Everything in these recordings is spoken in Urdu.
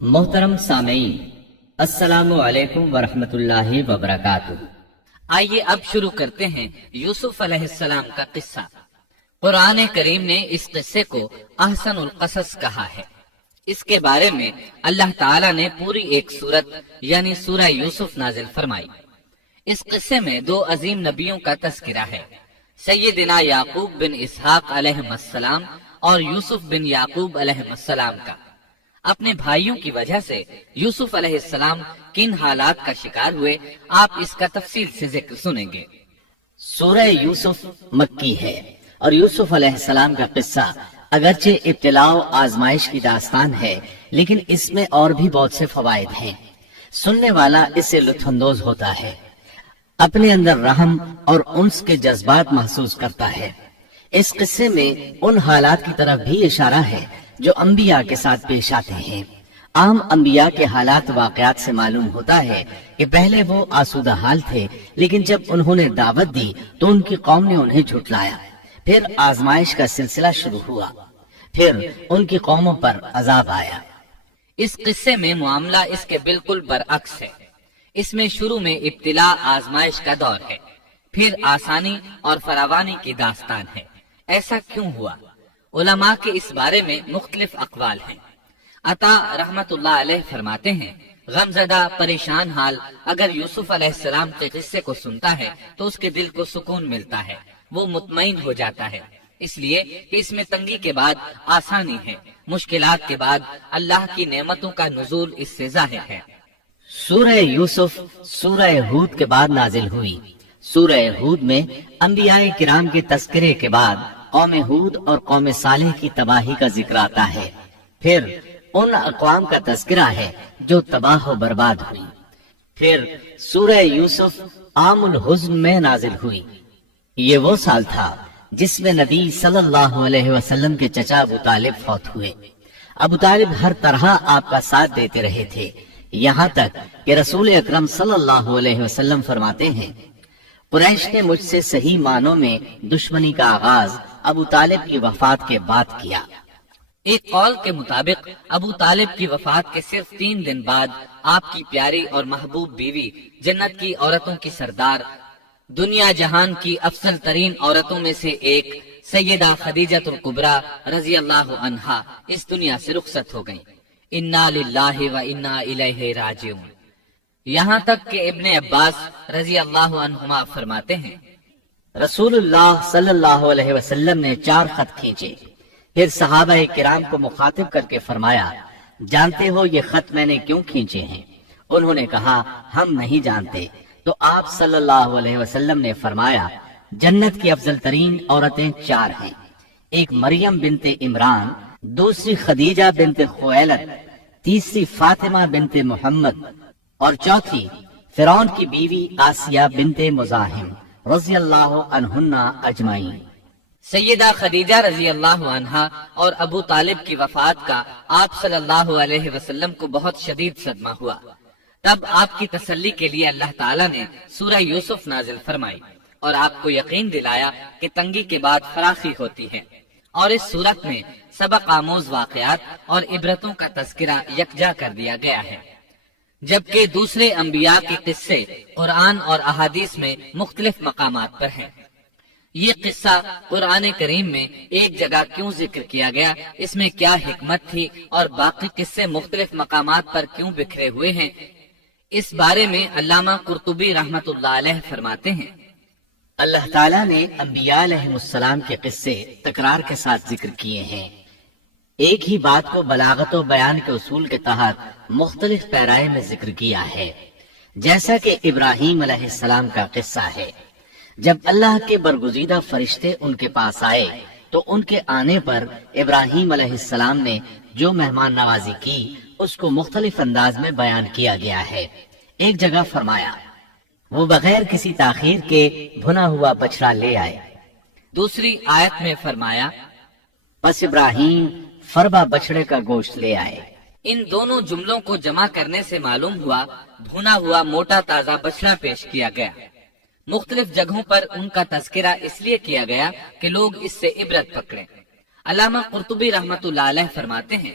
محترم سامعین، السلام علیکم ورحمۃ اللہ وبرکاتہ۔ آئیے اب شروع کرتے ہیں یوسف علیہ السلام کا قصہ۔ قرآن کریم نے اس قصے کو احسن القصص کہا ہے۔ اس کے بارے میں اللہ تعالیٰ نے پوری ایک سورت یعنی سورہ یوسف نازل فرمائی۔ اس قصے میں دو عظیم نبیوں کا تذکرہ ہے، سیدنا یعقوب بن اسحاق علیہ السلام اور یوسف بن یعقوب علیہ السلام کا۔ اپنے بھائیوں کی وجہ سے یوسف علیہ السلام کن حالات کا شکار ہوئے، آپ اس کا تفصیل سے ذکر سنیں گے۔ سورہ یوسف مکی ہے اور یوسف علیہ السلام کا قصہ اگرچہ ابتلاء و آزمائش کی داستان ہے، لیکن اس میں اور بھی بہت سے فوائد ہیں۔ سننے والا اس سے لطف اندوز ہوتا ہے، اپنے اندر رحم اور انس کے جذبات محسوس کرتا ہے۔ اس قصے میں ان حالات کی طرف بھی اشارہ ہے جو انبیاء کے ساتھ پیش آتے ہیں۔ عام انبیاء کے حالات واقعات سے معلوم ہوتا ہے کہ پہلے وہ آسودہ حال تھے، لیکن جب انہوں نے دعوت دی تو ان کی قوم نے انہیں جھٹلایا، پھر آزمائش کا سلسلہ شروع ہوا، پھر ان کی قوموں پر عذاب آیا۔ اس قصے میں معاملہ اس کے بالکل برعکس ہے۔ اس میں شروع میں ابتلاء آزمائش کا دور ہے، پھر آسانی اور فراوانی کی داستان ہے۔ ایسا کیوں ہوا؟ علماء کے اس بارے میں مختلف اقوال ہیں۔ عطا رحمت اللہ علیہ فرماتے ہیں، غمزدہ پریشان حال اگر یوسف علیہ السلام کے قصے کو سنتا ہے تو اس کے دل کو سکون ملتا ہے، وہ مطمئن ہو جاتا ہے، اس لیے کہ اس میں تنگی کے بعد آسانی ہے، مشکلات کے بعد اللہ کی نعمتوں کا نزول اس سے ظاہر ہے۔ سورہ یوسف سورہ ہود کے بعد نازل ہوئی۔ سورہ ہود میں انبیاء کرام کے تذکرے کے بعد قوم ہود اور قوم صالح کی تباہی کا ذکر آتا ہے، پھر ان اقوام کا تذکرہ ہے جو تباہ و برباد ہوئی۔ پھر سورہ یوسف عام الحزن میں نازل ہوئی۔ یہ وہ سال تھا جس میں نبی صلی اللہ علیہ وسلم کے چچا ابو طالب فوت ہوئے۔ ابو طالب ہر طرح آپ کا ساتھ دیتے رہے تھے، یہاں تک کہ رسول اکرم صلی اللہ علیہ وسلم فرماتے ہیں، قریش نے مجھ سے صحیح معنوں میں دشمنی کا آغاز ابو طالب کی وفات کے بعد کیا۔ ایک قول کے مطابق ابو طالب کی وفات کے صرف 3 دن بعد آپ کی پیاری اور محبوب بیوی، جنت کی عورتوں کی سردار، دنیا جہان کی افضل ترین عورتوں میں سے ایک سیدہ خدیجہ الکبریٰ رضی اللہ عنہا اس دنیا سے رخصت ہو گئیں۔ انا للہ و انا الیہ راجعون۔ یہاں تک کہ ابن عباس رضی اللہ عنہما فرماتے ہیں، رسول اللہ صلی اللہ علیہ وسلم نے 4 خط کھینچے، پھر صحابہ کرام کو مخاطب کر کے فرمایا، جانتے ہو یہ خط میں نے کیوں کھینچے ہیں؟ انہوں نے کہا، ہم نہیں جانتے۔ تو آپ صلی اللہ علیہ وسلم نے فرمایا، جنت کی افضل ترین عورتیں 4 ہیں، ایک مریم بنت عمران، دوسری خدیجہ بنت خویلد، تیسری فاطمہ بنت محمد اور چوتھی فرعون کی بیوی آسیہ بنت مزاحم رضی اللہ عنہن اجمعین۔ سیدہ خدیجہ رضی اللہ عنہا اور ابو طالب کی وفات کا آپ صلی اللہ علیہ وسلم کو بہت شدید صدمہ ہوا۔ تب آپ کی تسلی کے لیے اللہ تعالیٰ نے سورہ یوسف نازل فرمائی اور آپ کو یقین دلایا کہ تنگی کے بعد فراخی ہوتی ہے، اور اس صورت میں سبق آموز واقعات اور عبرتوں کا تذکرہ یکجا کر دیا گیا ہے، جبکہ دوسرے انبیاء کے قصے قرآن اور احادیث میں مختلف مقامات پر ہیں۔ یہ قصہ قرآن کریم میں ایک جگہ کیوں ذکر کیا گیا، اس میں کیا حکمت تھی، اور باقی قصے مختلف مقامات پر کیوں بکھرے ہوئے ہیں، اس بارے میں علامہ قرطبی رحمت اللہ علیہ فرماتے ہیں، اللہ تعالیٰ نے انبیاء علیہ السلام کے قصے تکرار کے ساتھ ذکر کیے ہیں، ایک ہی بات کو بلاغت و بیان کے اصول کے تحت مختلف پیرائے میں ذکر کیا ہے، جیسا کہ ابراہیم علیہ السلام کا قصہ ہے۔ جب اللہ کے برگزیدہ فرشتے ان کے پاس آئے تو ان کے آنے پر ابراہیم علیہ السلام نے جو مہمان نوازی کی اس کو مختلف انداز میں بیان کیا گیا ہے۔ ایک جگہ فرمایا، وہ بغیر کسی تاخیر کے بھنا ہوا بچڑا لے آئے۔ دوسری آیت میں فرمایا، پس ابراہیم فربا بچڑے کا گوشت لے آئے۔ ان دونوں جملوں کو جمع کرنے سے معلوم ہوا بھنا ہوا موٹا تازہ بچڑا پیش کیا گیا۔ مختلف جگہوں پر ان کا تذکرہ اس لیے کیا گیا کہ لوگ اس سے عبرت پکڑیں۔ علامہ قرطبی رحمت اللہ علیہ فرماتے ہیں،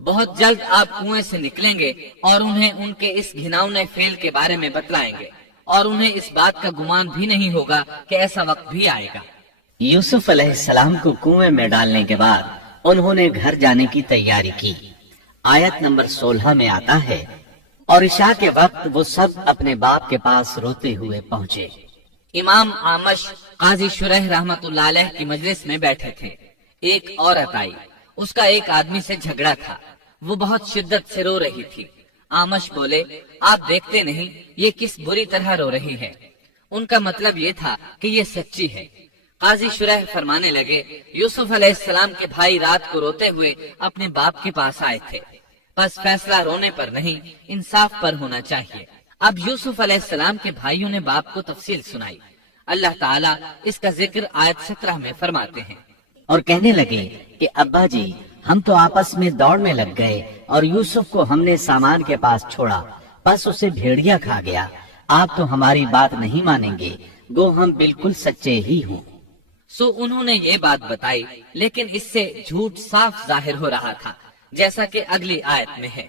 بہت جلد آپ کنویں سے نکلیں گے اور انہیں ان کے اس گھناؤنے فعل کے بارے میں بتلائیں گے اور انہیں اس بات کا گمان بھی نہیں ہوگا کہ ایسا وقت بھی آئے گا۔ یوسف علیہ السلام کو کنویں میں ڈالنے کے بعد انہوں نے گھر جانے کی تیاری کی۔ آیت نمبر 16 میں آتا ہے، اور عشاء کے وقت وہ سب اپنے باپ کے پاس روتے ہوئے پہنچے۔ امام آمش قاضی شرح رحمت اللہ علیہ کی مجلس میں بیٹھے تھے۔ ایک عورت آئی، اس کا ایک آدمی سے جھگڑا تھا، وہ بہت شدت سے رو رہی تھی۔ آمش بولے، آپ دیکھتے نہیں یہ کس بری طرح رو رہی ہے؟ ان کا مطلب یہ تھا کہ یہ سچی ہے۔ قاضی شرح فرمانے لگے، یوسف علیہ السلام کے بھائی رات کو روتے ہوئے اپنے باپ کے پاس آئے تھے، بس فیصلہ رونے پر نہیں انصاف پر ہونا چاہیے۔ اب یوسف علیہ السلام کے بھائیوں نے باپ کو تفصیل سنائی۔ اللہ تعالیٰ اس کا ذکر آیت 17 میں فرماتے ہیں، اور کہنے لگے کہ ابا جی، ہم تو آپس میں دوڑ میں لگ گئے اور یوسف کو ہم نے سامان کے پاس چھوڑا، بس اسے بھیڑیا کھا گیا۔ آپ تو ہماری بات نہیں مانیں گے، گو ہم بالکل سچے ہی ہوں۔ سو انہوں نے یہ بات بتائی، لیکن اس سے جھوٹ صاف ظاہر ہو رہا تھا، جیسا کہ اگلی آیت میں ہے۔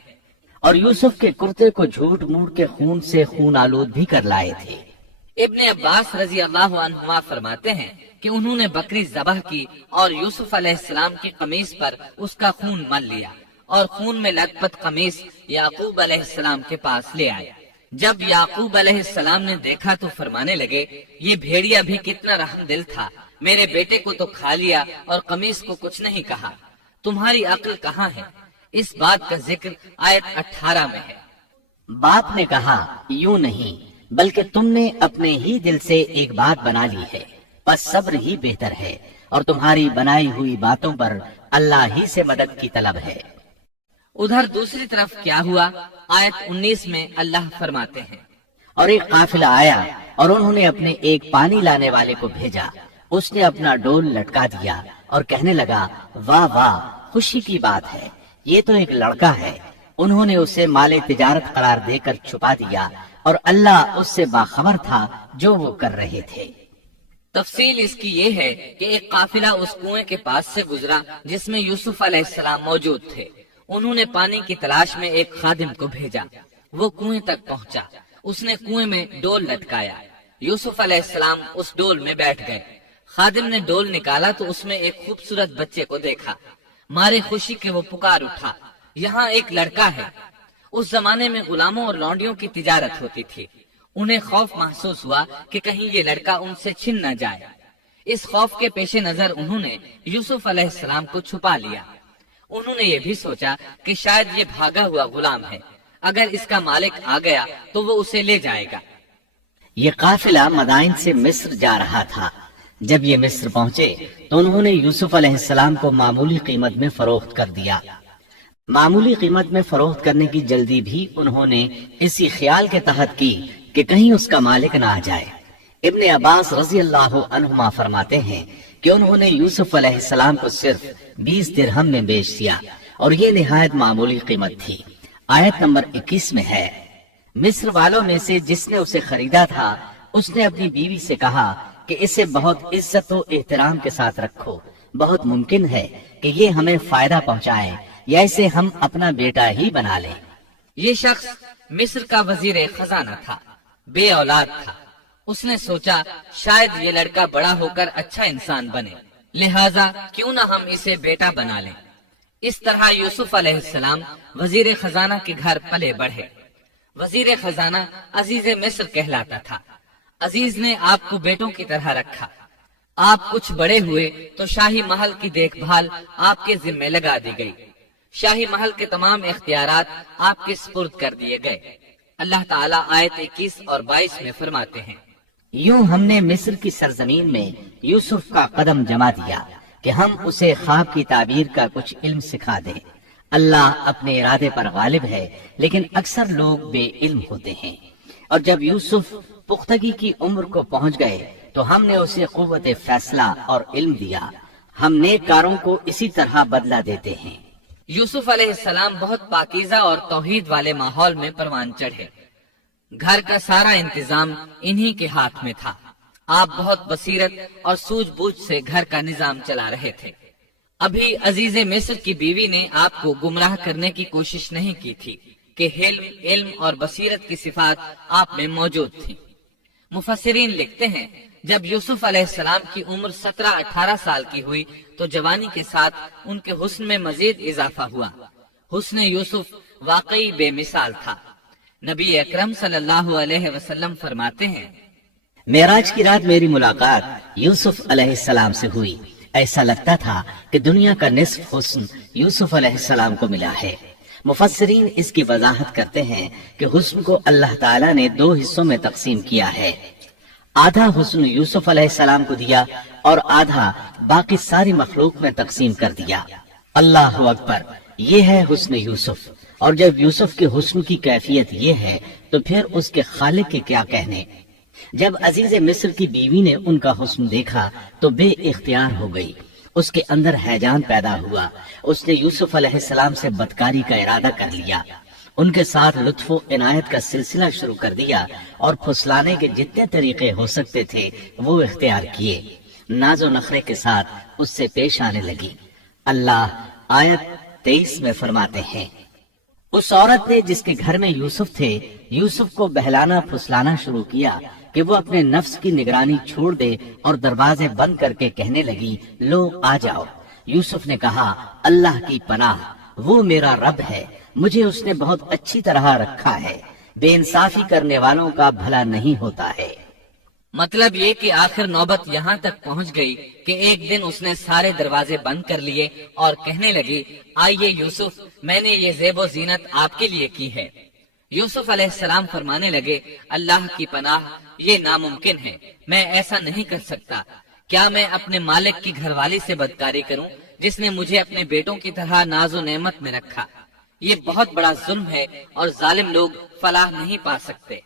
اور یوسف کے کرتے کو جھوٹ موڑ کے خون سے خون آلود بھی کر لائے تھے۔ ابن عباس رضی اللہ عنہما فرماتے ہیں کہ انہوں نے بکری ذبح کی اور یوسف علیہ السلام کی قمیص پر اس کا خون مل لیا اور خون میں لت پت قمیص یعقوب علیہ السلام کے پاس لے آئے۔ جب یعقوب علیہ السلام نے دیکھا تو فرمانے لگے، یہ بھیڑیا بھی کتنا رحم دل تھا، میرے بیٹے کو تو کھا لیا اور قمیص کو کچھ نہیں کہا، تمہاری عقل کہاں ہے؟ اس بات کا ذکر آیت 18 میں ہے۔ باپ نے کہا، یوں نہیں، بلکہ تم نے اپنے ہی دل سے ایک بات بنا لی ہے، بس صبر ہی بہتر ہے، اور تمہاری بنائی ہوئی باتوں پر اللہ ہی سے مدد کی طلب ہے۔ ادھر دوسری طرف کیا ہوا؟ آیت 19 میں اللہ فرماتے ہیں، اور ایک قافلہ آیا اور انہوں نے اپنے ایک پانی لانے والے کو بھیجا، اس نے اپنا ڈول لٹکا دیا اور کہنے لگا، واہ واہ، خوشی کی بات ہے، یہ تو ایک لڑکا ہے۔ انہوں نے اسے مال تجارت قرار دے کر چھپا دیا، اور اللہ اس سے باخبر تھا جو وہ کر رہے تھے۔ تفصیل اس کی یہ ہے کہ ایک قافلہ اس کنویں کے پاس سے گزرا جس میں یوسف علیہ السلام موجود تھے۔ انہوں نے پانی کی تلاش میں ایک خادم کو بھیجا، وہ کنویں تک پہنچا، اس نے کنویں میں ڈول لٹکایا، یوسف علیہ السلام اس ڈول میں بیٹھ گئے۔ خادم نے ڈول نکالا تو اس میں ایک خوبصورت بچے کو دیکھا، مارے خوشی کے وہ پکار اٹھا، یہاں ایک لڑکا ہے۔ اس زمانے میں غلاموں اور لونڈیوں کی تجارت ہوتی تھی، انہیں خوف محسوس ہوا کہ کہیں یہ لڑکا ان سے چھن نہ جائے۔ اس خوف کے پیش نظر انہوں نے یوسف علیہ السلام کو چھپا لیا۔ انہوں نے یہ بھی سوچا کہ شاید یہ بھاگا ہوا غلام ہے، اگر اس کا مالک آ گیا تو وہ اسے لے جائے گا۔ یہ قافلہ مدائن سے مصر جا رہا تھا۔ جب یہ مصر پہنچے تو انہوں نے یوسف علیہ السلام کو معمولی قیمت میں فروخت کر دیا۔ معمولی قیمت میں فروخت کرنے کی جلدی بھی انہوں نے اسی خیال کے تحت کی کہ کہیں اس کا مالک نہ آ جائے۔ ابن عباس رضی اللہ عنہما فرماتے ہیں کہ انہوں نے یوسف علیہ السلام کو صرف 20 درہم میں بیچ دیا، اور یہ نہایت معمولی قیمت تھی۔ آیت نمبر 21 میں ہے، مصر والوں میں سے جس نے اسے خریدا تھا اس نے اپنی بیوی سے کہا کہ اسے بہت عزت و احترام کے ساتھ رکھو، بہت ممکن ہے کہ یہ ہمیں فائدہ پہنچائے یا اسے ہم اپنا بیٹا ہی بنا لیں۔ یہ شخص مصر کا وزیر خزانہ تھا، بے اولاد تھا۔ اس نے سوچا شاید یہ لڑکا بڑا ہو کر اچھا انسان بنے، لہٰذا کیوں نہ ہم اسے بیٹا بنا لیں۔ اس طرح یوسف علیہ السلام وزیر خزانہ کے گھر پلے بڑھے۔ وزیر خزانہ عزیز مصر کہلاتا تھا۔ عزیز نے آپ کو بیٹوں کی طرح رکھا۔ آپ کچھ بڑے ہوئے تو شاہی محل کی دیکھ بھال آپ کے ذمہ لگا دی گئی۔ شاہی محل کے تمام اختیارات آپ کے سپرد کر دیے گئے۔ اللہ تعالیٰ آیت 21 اور 22 میں فرماتے ہیں، یوں ہم نے مصر کی سرزمین میں یوسف کا قدم جما دیا کہ ہم اسے خواب کی تعبیر کا کچھ علم سکھا دیں۔ اللہ اپنے ارادے پر غالب ہے، لیکن اکثر لوگ بے علم ہوتے ہیں۔ اور جب یوسف پختگی کی عمر کو پہنچ گئے تو ہم نے اسے قوت فیصلہ اور علم دیا۔ ہم نیک کاروں کو اسی طرح بدلہ دیتے ہیں۔ یوسف علیہ السلام بہت پاکیزہ اور توحید والے ماحول میں پروان چڑھے۔ گھر کا سارا انتظام انہی کے ہاتھ میں تھا۔ آپ بہت بصیرت اور سوجھ بوجھ سے گھر کا نظام چلا رہے تھے۔ ابھی عزیز مصر کی بیوی نے آپ کو گمراہ کرنے کی کوشش نہیں کی تھی کہ علم اور بصیرت کی صفات آپ میں موجود تھی۔ مفسرین لکھتے ہیں جب یوسف علیہ السلام کی عمر 17-18 سال کی ہوئی تو جوانی کے ساتھ ان کے حسن میں مزید اضافہ ہوا۔ حسن یوسف واقعی بے مثال تھا۔ نبی اکرم صلی اللہ علیہ وسلم فرماتے ہیں، معراج کی رات میری ملاقات یوسف علیہ السلام سے ہوئی۔ ایسا لگتا تھا کہ دنیا کا نصف حسن یوسف علیہ السلام کو ملا ہے۔ مفسرین اس کی وضاحت کرتے ہیں کہ حسن کو اللہ تعالیٰ نے 2 حصوں میں تقسیم کیا ہے۔ آدھا حسن یوسف علیہ السلام کو دیا اور آدھا باقی ساری مخلوق میں تقسیم کر دیا۔ اللہ اکبر، یہ ہے حسن یوسف۔ اور جب یوسف کے حسن کی کیفیت یہ ہے تو پھر اس کے خالق کے کیا کہنے۔ جب عزیز مصر کی بیوی نے ان کا حسن دیکھا تو بے اختیار ہو گئی، اس کے اندر ہیجان پیدا ہوا۔ اس نے یوسف علیہ السلام سے بدکاری کا ارادہ کر لیا، ان کے ساتھ لطف و عنایت کا سلسلہ شروع کر دیا اور پھسلانے کے جتنے طریقے ہو سکتے تھے وہ اختیار کیے۔ ناز و نخرے کے ساتھ اس سے پیش آنے لگی۔ اللہ آیت 23 میں فرماتے ہیں، اس عورت نے جس کے گھر میں یوسف تھے یوسف کو بہلانا پھسلانا شروع کیا کہ وہ اپنے نفس کی نگرانی چھوڑ دے اور دروازے بند کر کے کہنے لگی، لو آ جاؤ۔ یوسف نے کہا، اللہ کی پناہ، وہ میرا رب ہے، مجھے اس نے بہت اچھی طرح رکھا ہے، بے انصافی کرنے والوں کا بھلا نہیں ہوتا ہے۔ مطلب یہ کہ آخر نوبت یہاں تک پہنچ گئی کہ ایک دن اس نے سارے دروازے بند کر لیے اور کہنے لگی، آئیے یوسف، میں نے یہ زیب و زینت آپ کے لیے کی ہے۔ یوسف علیہ السلام فرمانے لگے، اللہ کی پناہ، یہ ناممکن ہے، میں ایسا نہیں کر سکتا۔ کیا میں اپنے مالک کی گھر والی سے بدکاری کروں جس نے مجھے اپنے بیٹوں کی طرح ناز و نعمت میں رکھا؟ یہ بہت بڑا ظلم ہے اور ظالم لوگ فلاح نہیں پا سکتے۔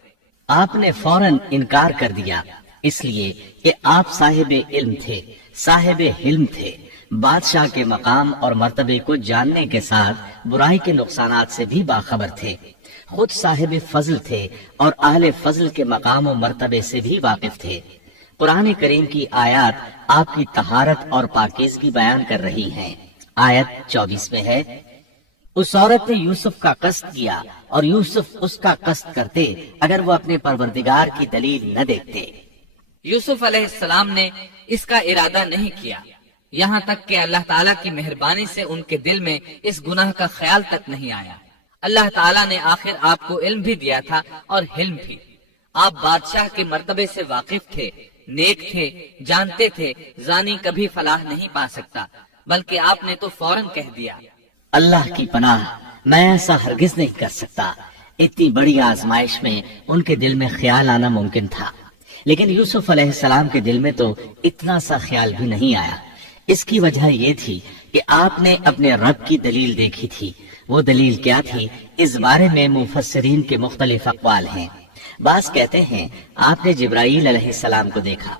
آپ نے فوراً انکار کر دیا، اس لیے کہ آپ صاحب علم تھے، صاحب حلم تھے، بادشاہ کے مقام اور مرتبے کو جاننے کے ساتھ برائی کے نقصانات سے بھی باخبر تھے، خود صاحب فضل تھے اور اہل فضل کے مقام و مرتبے سے بھی واقف تھے۔ قرآن کریم کی آیات آپ کی طہارت اور پاکیزگی بیان کر رہی ہیں۔ آیت 24 میں ہے، اس عورت نے یوسف کا قصد کیا اور یوسف اس کا قصد کرتے اگر وہ اپنے پروردگار کی دلیل نہ دیکھتے۔ یوسف علیہ السلام نے اس کا ارادہ نہیں کیا، یہاں تک کہ اللہ تعالیٰ کی مہربانی سے ان کے دل میں اس گناہ کا خیال تک نہیں آیا۔ اللہ تعالیٰ نے آخر آپ کو علم بھی دیا تھا اور حلم بھی۔ آپ بادشاہ کے مرتبے سے واقف تھے، نیک تھے، جانتے تھے زانی کبھی فلاح نہیں پا سکتا، بلکہ آپ نے تو فوراً کہہ دیا، اللہ کی پناہ، میں ایسا ہرگز نہیں کر سکتا۔ اتنی بڑی آزمائش میں ان کے دل میں خیال آنا ممکن تھا، لیکن یوسف علیہ السلام کے دل میں تو اتنا سا خیال بھی نہیں آیا۔ اس کی وجہ یہ تھی کہ آپ نے اپنے رب کی دلیل دیکھی تھی۔ وہ دلیل کیا تھی، اس بارے میں مفسرین کے مختلف اقوال ہیں۔ بعض کہتے ہیں آپ نے جبرائیل علیہ السلام کو دیکھا،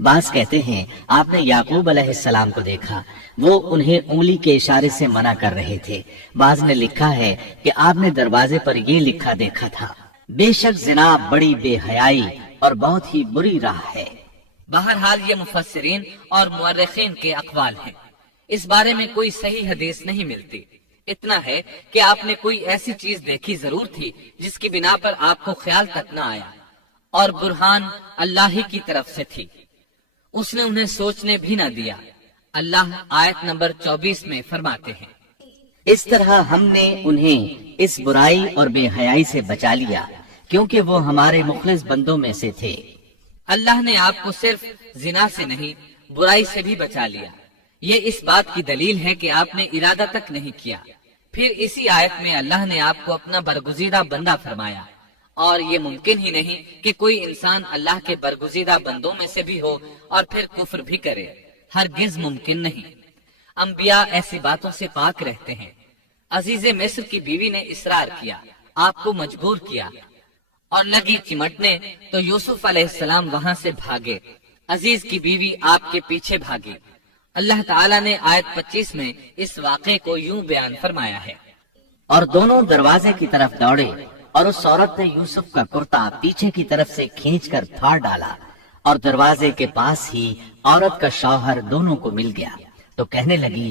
بعض کہتے ہیں آپ نے یعقوب علیہ السلام کو دیکھا، وہ انہیں انگلی کے اشارے سے منع کر رہے تھے۔ بعض نے لکھا ہے کہ آپ نے دروازے پر یہ لکھا دیکھا تھا، بے شک زنا بڑی بے حیائی اور بہت ہی بری راہ ہے۔ بہرحال یہ مفسرین اور مورخین کے اقوال ہیں، اس بارے میں کوئی صحیح حدیث نہیں ملتی۔ اتنا ہے کہ آپ نے کوئی ایسی چیز دیکھی ضرور تھی جس کی بنا پر آپ کو خیال تک نہ آیا، اور برہان اللہ ہی کی طرف سے تھی، اس نے انہیں سوچنے بھی نہ دیا۔ اللہ آیت نمبر 24 میں فرماتے ہیں، اس طرح ہم نے انہیں اس برائی اور بے حیائی سے بچا لیا کیونکہ وہ ہمارے مخلص بندوں میں سے تھے۔ اللہ نے آپ کو صرف زنا سے نہیں برائی سے بھی بچا لیا۔ یہ اس بات کی دلیل ہے کہ آپ نے ارادہ تک نہیں کیا۔ پھر اسی آیت میں اللہ نے آپ کو اپنا برگزیدہ بندہ فرمایا، اور یہ ممکن ہی نہیں کہ کوئی انسان اللہ کے برگزیدہ بندوں میں سے بھی ہو اور پھر کفر بھی کرے، ہرگز ممکن نہیں۔ انبیاء ایسی باتوں سے پاک رہتے ہیں۔ عزیز مصر کی بیوی نے اصرار کیا، آپ کو مجبور کیا اور لگی چمٹنے تو یوسف علیہ السلام وہاں سے بھاگے۔ عزیز کی بیوی آپ کے پیچھے بھاگی۔ اللہ تعالیٰ نے آیت 25 میں اس واقعے کو یوں بیان فرمایا ہے، اور دونوں دروازے کی طرف دوڑے اور اس عورت نے یوسف کا کرتا پیچھے کی طرف سے کھینچ کر پھاڑ ڈالا اور دروازے کے پاس ہی عورت کا شوہر دونوں کو مل گیا، تو کہنے لگی،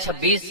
26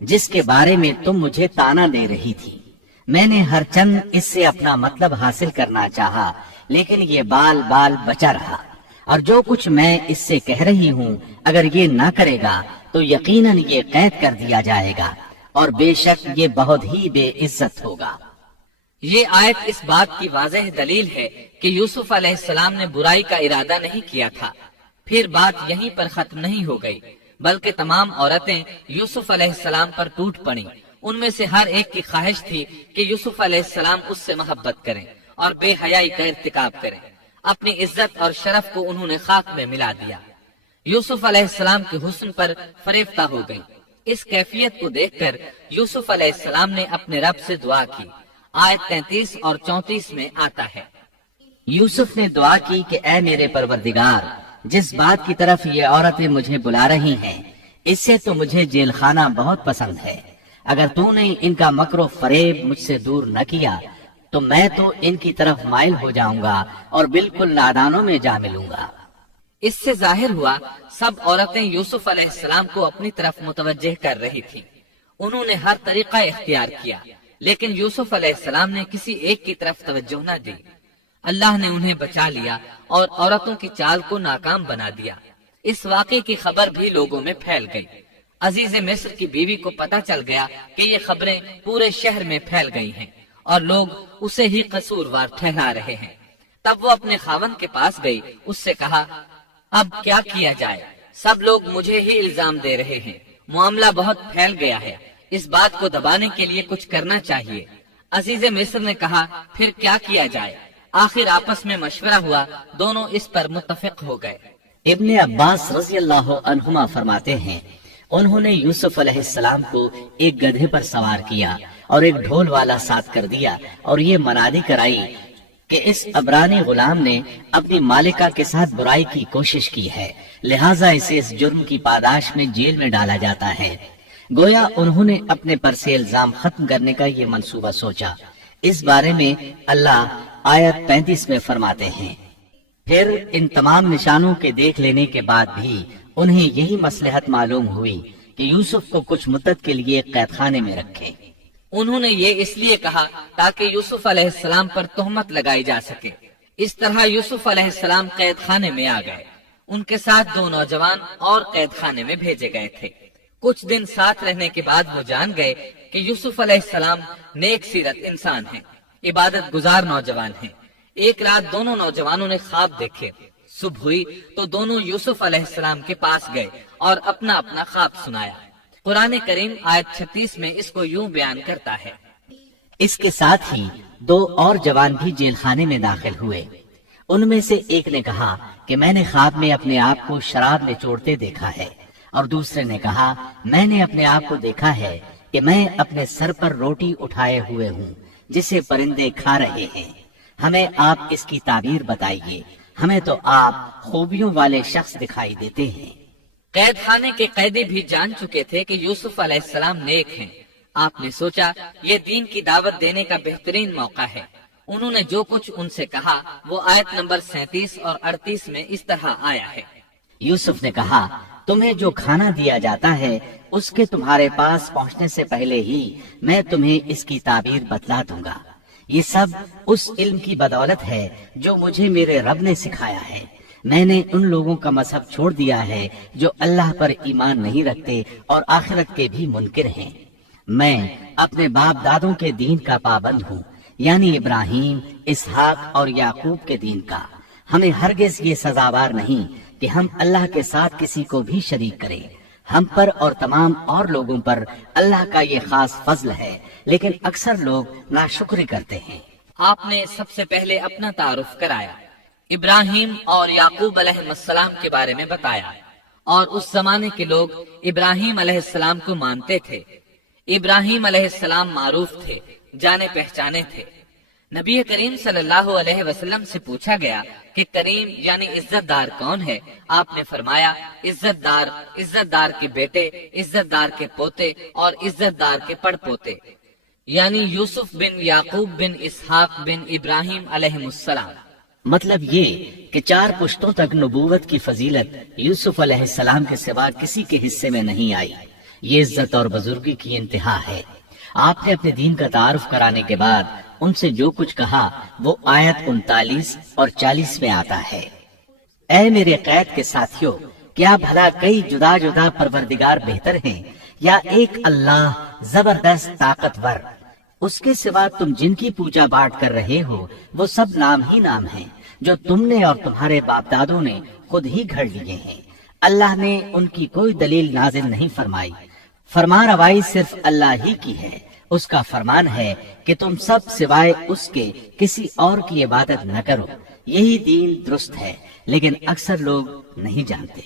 جس کے بارے میں تم مجھے تانا دے رہی تھی۔ میں نے ہر چند اس سے اپنا مطلب حاصل کرنا چاہا، لیکن یہ بال بال بچا رہا، اور جو کچھ میں اس سے کہہ رہی ہوں اگر یہ نہ کرے گا تو یقیناً یہ قید کر دیا جائے گا، اور بے شک یہ بہت ہی بے عزت ہوگا۔ یہ آیت اس بات کی واضح دلیل ہے کہ یوسف علیہ السلام نے برائی کا ارادہ نہیں کیا تھا۔ پھر بات یہیں پر ختم نہیں ہو گئی، بلکہ تمام عورتیں یوسف علیہ السلام پر ٹوٹ پڑیں۔ ان میں سے ہر ایک کی خواہش تھی کہ یوسف علیہ السلام اس سے محبت کریں اور بے حیائی کا ارتکاب کریں۔ اپنی عزت اور شرف کو انہوں نے خاک میں ملا دیا۔ یوسف علیہ السلام کے حسن پر فریفتہ ہو گئی۔ اس کیفیت کو دیکھ کر یوسف علیہ السلام نے اپنے رب سے دعا کی۔ آیت 33 اور 34 میں آتا ہے، یوسف نے دعا کی کہ اے میرے پروردگار، جس بات کی طرف یہ عورتیں مجھے بلا رہی ہیں اس سے تو مجھے جیل خانہ بہت پسند ہے۔ اگر تو نے ان کا مکر و فریب مجھ سے دور نہ کیا تو میں تو ان کی طرف مائل ہو جاؤں گا اور بالکل نادانوں میں جا ملوں گا۔ اس سے ظاہر ہوا سب عورتیں یوسف علیہ السلام کو اپنی طرف متوجہ کر رہی تھیں۔ انہوں نے ہر طریقہ اختیار کیا، لیکن یوسف علیہ السلام نے کسی ایک کی طرف توجہ نہ دی۔ اللہ نے انہیں بچا لیا اور عورتوں کی چال کو ناکام بنا دیا۔ اس واقعے کی خبر بھی لوگوں میں پھیل گئی۔ عزیز مصر کی بیوی کو پتہ چل گیا کہ یہ خبریں پورے شہر میں پھیل گئی ہیں اور لوگ اسے ہی قصوروار ٹھہرا رہے ہیں۔ تب وہ اپنے خاوند کے پاس گئی، اس سے کہا، اب کیا کیا جائے؟ سب لوگ مجھے ہی الزام دے رہے ہیں، معاملہ بہت پھیل گیا ہے، اس بات کو دبانے کے لیے کچھ کرنا چاہیے۔ عزیز مصر نے کہا، پھر کیا کیا جائے؟ آخر آپس میں مشورہ ہوا، دونوں اس پر متفق ہو گئے۔ ابن عباس رضی اللہ عنہما فرماتے ہیں، انہوں نے یوسف علیہ السلام کو ایک گدھے پر سوار کیا اور ایک ڈھول والا ساتھ کر دیا اور یہ منادی کرائی کہ اس عبرانی غلام نے اپنی مالکہ کے ساتھ برائی کی کوشش کی ہے، لہٰذا اسے اس جرم کی پاداش میں جیل میں ڈالا جاتا ہے۔ گویا انہوں نے اپنے پر سے الزام ختم کرنے کا یہ منصوبہ سوچا۔ اس بارے میں اللہ آیت 35 میں فرماتے ہیں، پھر ان تمام نشانوں کے دیکھ لینے کے بعد بھی انہیں یہی مصلحت معلوم ہوئی کہ یوسف کو کچھ مدت کے لیے قید خانے میں رکھیں۔ انہوں نے یہ اس لیے کہا تاکہ یوسف علیہ السلام پر تہمت لگائی جا سکے۔ اس طرح یوسف علیہ السلام قید خانے میں آ گئے۔ ان کے ساتھ 2 نوجوان اور قید خانے میں بھیجے گئے تھے۔ کچھ دن ساتھ رہنے کے بعد وہ جان گئے کہ یوسف علیہ السلام نیک سیرت انسان ہیں، عبادت گزار نوجوان ہیں۔ ایک رات دونوں نوجوانوں نے خواب دیکھے۔ صبح ہوئی تو دونوں یوسف علیہ السلام کے پاس گئے اور اپنا اپنا خواب سنایا۔ قرآن کریم آیت 36 میں اس کو یوں بیان کرتا ہے، اس کے ساتھ ہی 2 اور جوان بھی جیل خانے میں داخل ہوئے۔ ان میں سے ایک نے کہا کہ میں نے خواب میں اپنے آپ کو شراب نچوڑتے دیکھا ہے، اور دوسرے نے کہا میں نے اپنے آپ کو دیکھا ہے کہ میں اپنے سر پر روٹی اٹھائے ہوئے ہوں جسے پرندے کھا رہے ہیں، ہمیں آپ اس کی تعبیر بتائیے، ہمیں تو آپ خوبیوں والے شخص دکھائی دیتے ہیں۔ قید خانے کے قیدی بھی جان چکے تھے کہ یوسف علیہ السلام نیک ہیں۔ آپ نے سوچا یہ دین کی دعوت دینے کا بہترین موقع ہے۔ انہوں نے جو کچھ ان سے کہا وہ آیت نمبر 37 اور 38 میں اس طرح آیا ہے، یوسف نے کہا تمہیں جو کھانا دیا جاتا ہے اس کے تمہارے پاس پہنچنے سے پہلے ہی میں تمہیں اس کی تعبیر بتلا دوں گا۔ یہ سب اس علم کی بدولت ہے جو مجھے میرے رب نے سکھایا ہے۔ میں نے ان لوگوں کا مذہب چھوڑ دیا ہے جو اللہ پر ایمان نہیں رکھتے اور آخرت کے بھی منکر ہیں۔ میں اپنے باپ دادوں کے دین کا پابند ہوں، یعنی ابراہیم، اسحاق اور یعقوب کے دین کا۔ ہمیں ہرگز یہ سزاوار نہیں کہ ہم اللہ کے ساتھ کسی کو بھی شریک کریں۔ ہم پر اور تمام اور لوگوں پر اللہ کا یہ خاص فضل ہے، لیکن اکثر لوگ ناشکری کرتے ہیں۔ آپ نے سب سے پہلے اپنا تعارف کرایا، ابراہیم اور یعقوب علیہ السلام کے بارے میں بتایا، اور اس زمانے کے لوگ ابراہیم علیہ السلام کو مانتے تھے۔ ابراہیم علیہ السلام معروف تھے، جانے پہچانے تھے۔ نبی کریم صلی اللہ علیہ وسلم سے پوچھا گیا کہ کریم یعنی عزت دار کون ہے؟ آپ نے فرمایا عزت دار کے بیٹے، عزت دار کے پوتے اور عزت دار کے پڑ پوتے، یعنی یوسف بن یعقوب بن اسحاق بن ابراہیم علیہ السلام۔ مطلب یہ کہ 4 پشتوں تک نبوت کی فضیلت یوسف علیہ السلام کے سوا کسی کے حصے میں نہیں آئی۔ یہ عزت اور بزرگی کی انتہا ہے۔ آپ نے اپنے دین کا تعارف کرانے کے بعد ان سے جو کچھ کہا وہ آیت 39 اور 40 میں آتا ہے۔ اے میرے قید کے ساتھیوں، کیا بھلا کئی جدا جدا پروردگار بہتر ہیں یا ایک اللہ زبردست طاقتور؟ اس کے سوا تم جن کی پوجا پاٹ کر رہے ہو وہ سب نام ہی نام ہیں جو تم نے اور تمہارے باپ دادوں نے خود ہی گھڑ لیے ہیں۔ اللہ نے ان کی کوئی دلیل نازل نہیں فرمائی، فرما روائی صرف اللہ ہی کی ہے۔ اس کا فرمان ہے کہ تم سب سوائے اس کے کسی اور کی عبادت نہ کرو، یہی دین درست ہے، لیکن اکثر لوگ نہیں جانتے۔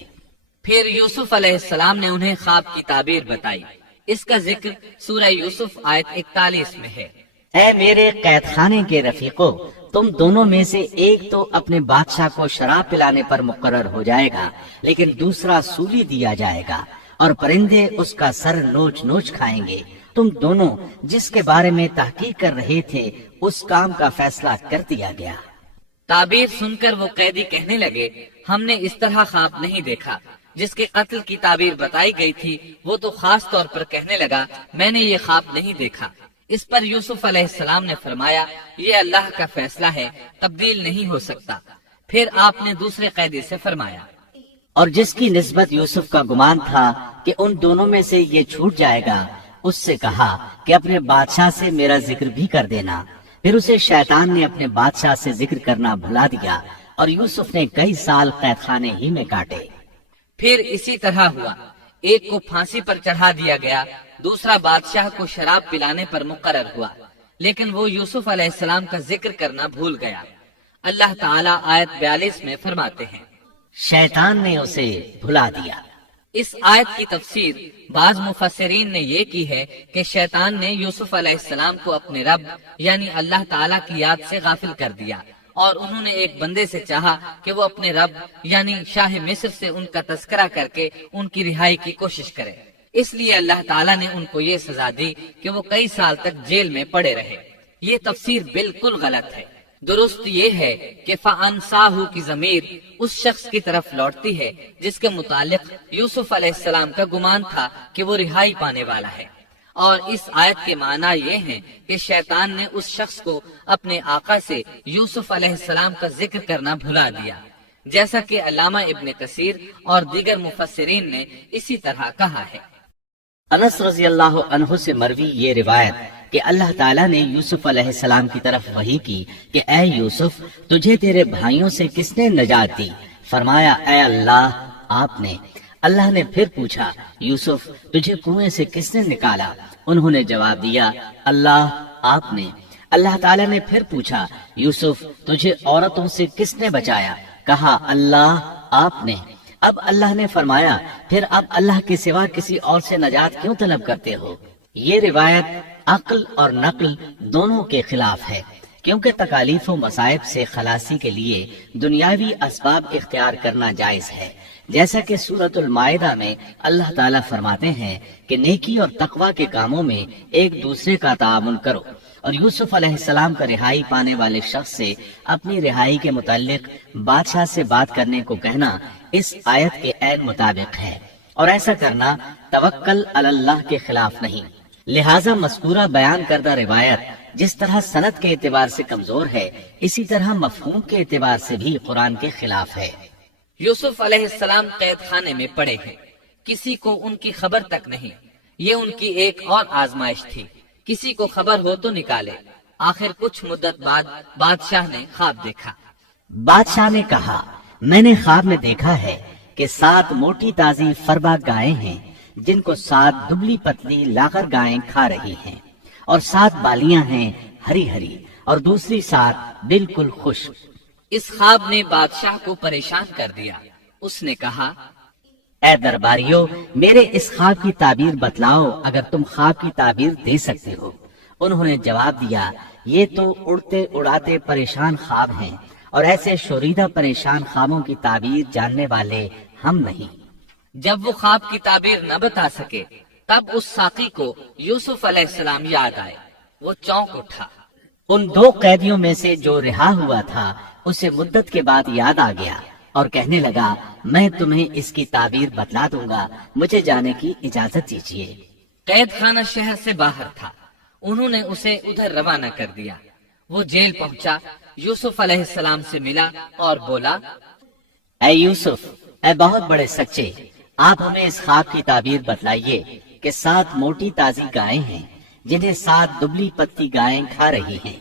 پھر یوسف علیہ السلام نے انہیں خواب کی تعبیر بتائی۔ اس کا ذکر سورہ یوسف آیت 41 میں ہے۔ اے میرے قید خانے کے رفیقو، تم دونوں میں سے ایک تو اپنے بادشاہ کو شراب پلانے پر مقرر ہو جائے گا، لیکن دوسرا سولی دیا جائے گا اور پرندے اس کا سر نوچ نوچ کھائیں گے۔ تم دونوں جس کے بارے میں تحقیق کر رہے تھے اس کام کا فیصلہ کر دیا گیا۔ تعبیر سن کر وہ قیدی کہنے لگے، ہم نے اس طرح خواب نہیں دیکھا۔ جس کے قتل کی تعبیر بتائی گئی تھی وہ تو خاص طور پر کہنے لگا، میں نے یہ خواب نہیں دیکھا۔ اس پر یوسف علیہ السلام نے فرمایا، یہ اللہ کا فیصلہ ہے، تبدیل نہیں ہو سکتا۔ پھر آپ نے دوسرے قیدی سے فرمایا، اور جس کی نسبت یوسف کا گمان تھا کہ ان دونوں میں سے یہ چھوٹ جائے گا، اس سے کہا کہ اپنے بادشاہ سے میرا ذکر بھی کر دینا۔ پھر اسے شیطان نے اپنے بادشاہ سے ذکر کرنا بھلا دیا اور یوسف نے کئی سال قید خانے ہی میں کاٹے۔ پھر اسی طرح ہوا، ایک کو پھانسی پر چڑھا دیا گیا، دوسرا بادشاہ کو شراب پلانے پر مقرر ہوا، لیکن وہ یوسف علیہ السلام کا ذکر کرنا بھول گیا۔ اللہ تعالیٰ آیت 42 میں فرماتے ہیں، شیطان نے اسے بھلا دیا۔ اس آیت کی تفسیر بعض مفسرین نے یہ کی ہے کہ شیطان نے یوسف علیہ السلام کو اپنے رب یعنی اللہ تعالیٰ کی یاد سے غافل کر دیا، اور انہوں نے ایک بندے سے چاہا کہ وہ اپنے رب یعنی شاہ مصر سے ان کا تذکرہ کر کے ان کی رہائی کی کوشش کرے۔ اس لیے اللہ تعالیٰ نے ان کو یہ سزا دی کہ وہ کئی سال تک جیل میں پڑے رہے۔ یہ تفسیر بالکل غلط ہے۔ درست یہ ہے کہ فَأَنْسَاهُ کی ضمیر اس شخص کی طرف لوٹتی ہے جس کے متعلق یوسف علیہ السلام کا گمان تھا کہ وہ رہائی پانے والا ہے، اور اس آیت کے معنی یہ ہیں کہ شیطان نے اس شخص کو اپنے آقا سے یوسف علیہ السلام کا ذکر کرنا بھلا دیا، جیسا کہ علامہ ابن کثیر اور دیگر مفسرین نے اسی طرح کہا ہے۔ انس رضی اللہ عنہ سے مروی یہ روایت کہ اللہ تعالیٰ نے یوسف علیہ السلام کی طرف وحی کی کہ اے یوسف، تجھے تیرے بھائیوں سے کس نے نجات دی؟ فرمایا، اے اللہ، آپ نے۔ اللہ نے پھر پوچھا، یوسف، تجھے کنویں سے کس نے نکالا؟ انہوں نے جواب دیا، اللہ، آپ نے۔ اللہ تعالیٰ نے پھر پوچھا، یوسف، تجھے عورتوں سے کس نے بچایا؟ کہا، اللہ، آپ نے۔ اب اللہ نے فرمایا، پھر اب اللہ کے سوا کسی اور سے نجات کیوں طلب کرتے ہو؟ یہ روایت عقل اور نقل دونوں کے خلاف ہے، کیونکہ تکالیف و مصائب سے خلاصی کے لیے دنیاوی اسباب اختیار کرنا جائز ہے، جیسا کہ سورۃ المائدہ میں اللہ تعالیٰ فرماتے ہیں کہ نیکی اور تقوی کے کاموں میں ایک دوسرے کا تعاون کرو، اور یوسف علیہ السلام کا رہائی پانے والے شخص سے اپنی رہائی کے متعلق بادشاہ سے بات کرنے کو کہنا اس آیت کے عین مطابق ہے، اور ایسا کرنا توکل علی اللہ کے خلاف نہیں۔ لہذا مذکورہ بیان کردہ روایت جس طرح سند کے اعتبار سے کمزور ہے، اسی طرح مفہوم کے اعتبار سے بھی قرآن کے خلاف ہے۔ یوسف علیہ السلام قید خانے میں پڑے ہیں، کسی کو ان کی خبر تک نہیں۔ یہ ان کی ایک اور آزمائش تھی، کسی کو خبر ہو تو نکالے۔ آخر کچھ مدت بعد بادشاہ نے خواب دیکھا۔ بادشاہ نے کہا، میں نے خواب میں دیکھا ہے کہ 7 موٹی تازی فربا گائیں ہیں جن کو 7 دبلی پتلی لاغر گائیں کھا رہی ہیں، اور 7 بالیاں ہیں ہری ہری اور دوسری 7 بالکل خشک۔ اس خواب نے بادشاہ کو پریشان کر دیا۔ اس نے کہا، اے درباریو، میرے اس خواب کی تعبیر بتلاؤ اگر تم خواب کی تعبیر دے سکتے ہو۔ انہوں نے جواب دیا، یہ تو اڑتے اڑاتے پریشان خواب ہیں، اور ایسے شوریدہ پریشان خوابوں کی تعبیر جاننے والے ہم نہیں۔ جب وہ خواب کی تعبیر نہ بتا سکے تب اس ساقی کو یوسف علیہ السلام یاد آئے۔ وہ چونک اٹھا۔ ان 2 قیدیوں میں سے جو رہا ہوا تھا اسے مدت کے بعد یاد آ گیا اور کہنے لگا میں تمہیں اس کی تعبیر بتلا دوں گا، مجھے جانے کی اجازت دیجیے۔ قید خانہ شہر سے باہر تھا، انہوں نے اسے ادھر روانہ کر دیا۔ وہ جیل پہنچا، یوسف علیہ السلام سے ملا اور بولا، اے یوسف، اے بہت بڑے سچے، آپ ہمیں اس خواب کی تعبیر بتلائیے کہ 7 موٹی تازی گائیں ہیں جنہیں 7 دبلی پتی گائیں کھا رہی ہیں،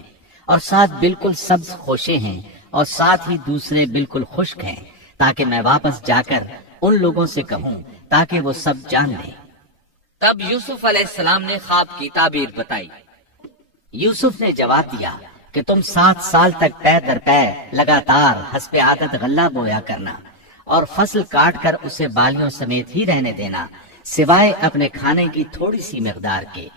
اور 7 بالکل سبز خوشے ہیں، اور 7 ہی دوسرے بالکل خشک ہیں، تاکہ میں واپس جا کر ان لوگوں سے کہوں تاکہ وہ سب جان لیں۔ تب یوسف علیہ السلام نے خواب کی تعبیر بتائی۔ یوسف نے جواب دیا کہ تم 7 سال تک پے در پے لگاتار حسب عادت غلہ بویا کرنا، اور فصل کاٹ کر اسے بالیوں سمیت ہی رہنے دینا، سوائے اپنے کھانے کی تھوڑی سی مقدار کے۔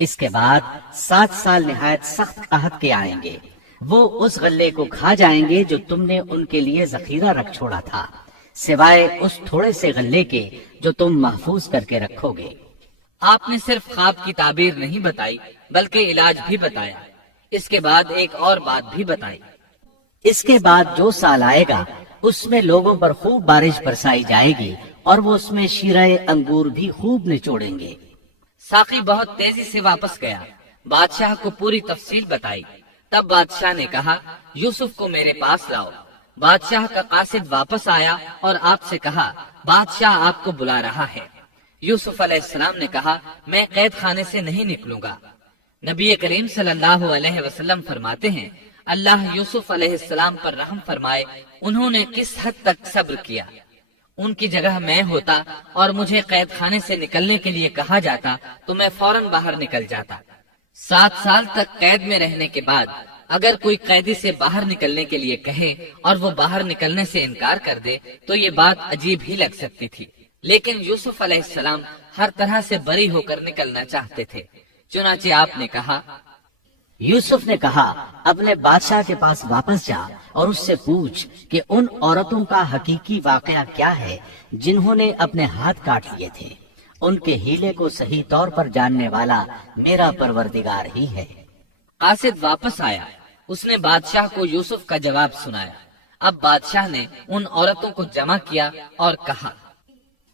اس کے بعد 7 سال نہایت سخت قحط کے آئیں گے، وہ اس غلے کو کھا جائیں گے جو تم نے ان کے لیے ذخیرہ رکھ چھوڑا تھا، سوائے اس تھوڑے سے غلے کے جو تم محفوظ کر کے رکھو گے۔ آپ نے صرف خواب کی تعبیر نہیں بتائی بلکہ علاج بھی بتایا۔ اس کے بعد ایک اور بات بھی بتائی۔ اس کے بعد جو سال آئے گا اس میں لوگوں پر خوب بارش برسائی جائے گی، اور وہ اس میں شیرہ انگور بھی خوب نچوڑیں گے۔ ساقی بہت تیزی سے واپس گیا، بادشاہ کو پوری تفصیل بتائی۔ تب بادشاہ نے کہا، یوسف کو میرے پاس لاؤ۔ بادشاہ کا قاصد واپس آیا اور آپ سے کہا، بادشاہ آپ کو بلا رہا ہے۔ یوسف علیہ السلام نے کہا، میں قید خانے سے نہیں نکلوں گا۔ نبی کریم صلی اللہ علیہ وسلم فرماتے ہیں، اللہ یوسف علیہ السلام پر رحم فرمائے، انہوں نے کس حد تک صبر کیا۔ ان کی جگہ میں ہوتا اور مجھے قید خانے سے نکلنے کے لیے کہا جاتا تو میں فوراً باہر نکل جاتا۔ 7 سال تک قید میں رہنے کے بعد اگر کوئی قیدی سے باہر نکلنے کے لیے کہے اور وہ باہر نکلنے سے انکار کر دے تو یہ بات عجیب ہی لگ سکتی تھی، لیکن یوسف علیہ السلام ہر طرح سے بری ہو کر نکلنا چاہتے تھے۔ چنانچہ آپ نے کہا، یوسف نے کہا، اپنے بادشاہ کے پاس واپس جا اور اس سے پوچھ کہ ان عورتوں کا حقیقی واقعہ کیا ہے جنہوں نے اپنے ہاتھ کاٹ لیے تھے۔ ان کے ہیلے کو صحیح طور پر جاننے والا میرا پروردگار ہی ہے۔ قاصد واپس آیا، اس نے بادشاہ کو یوسف کا جواب سنایا۔ اب بادشاہ نے ان عورتوں کو جمع کیا اور کہا،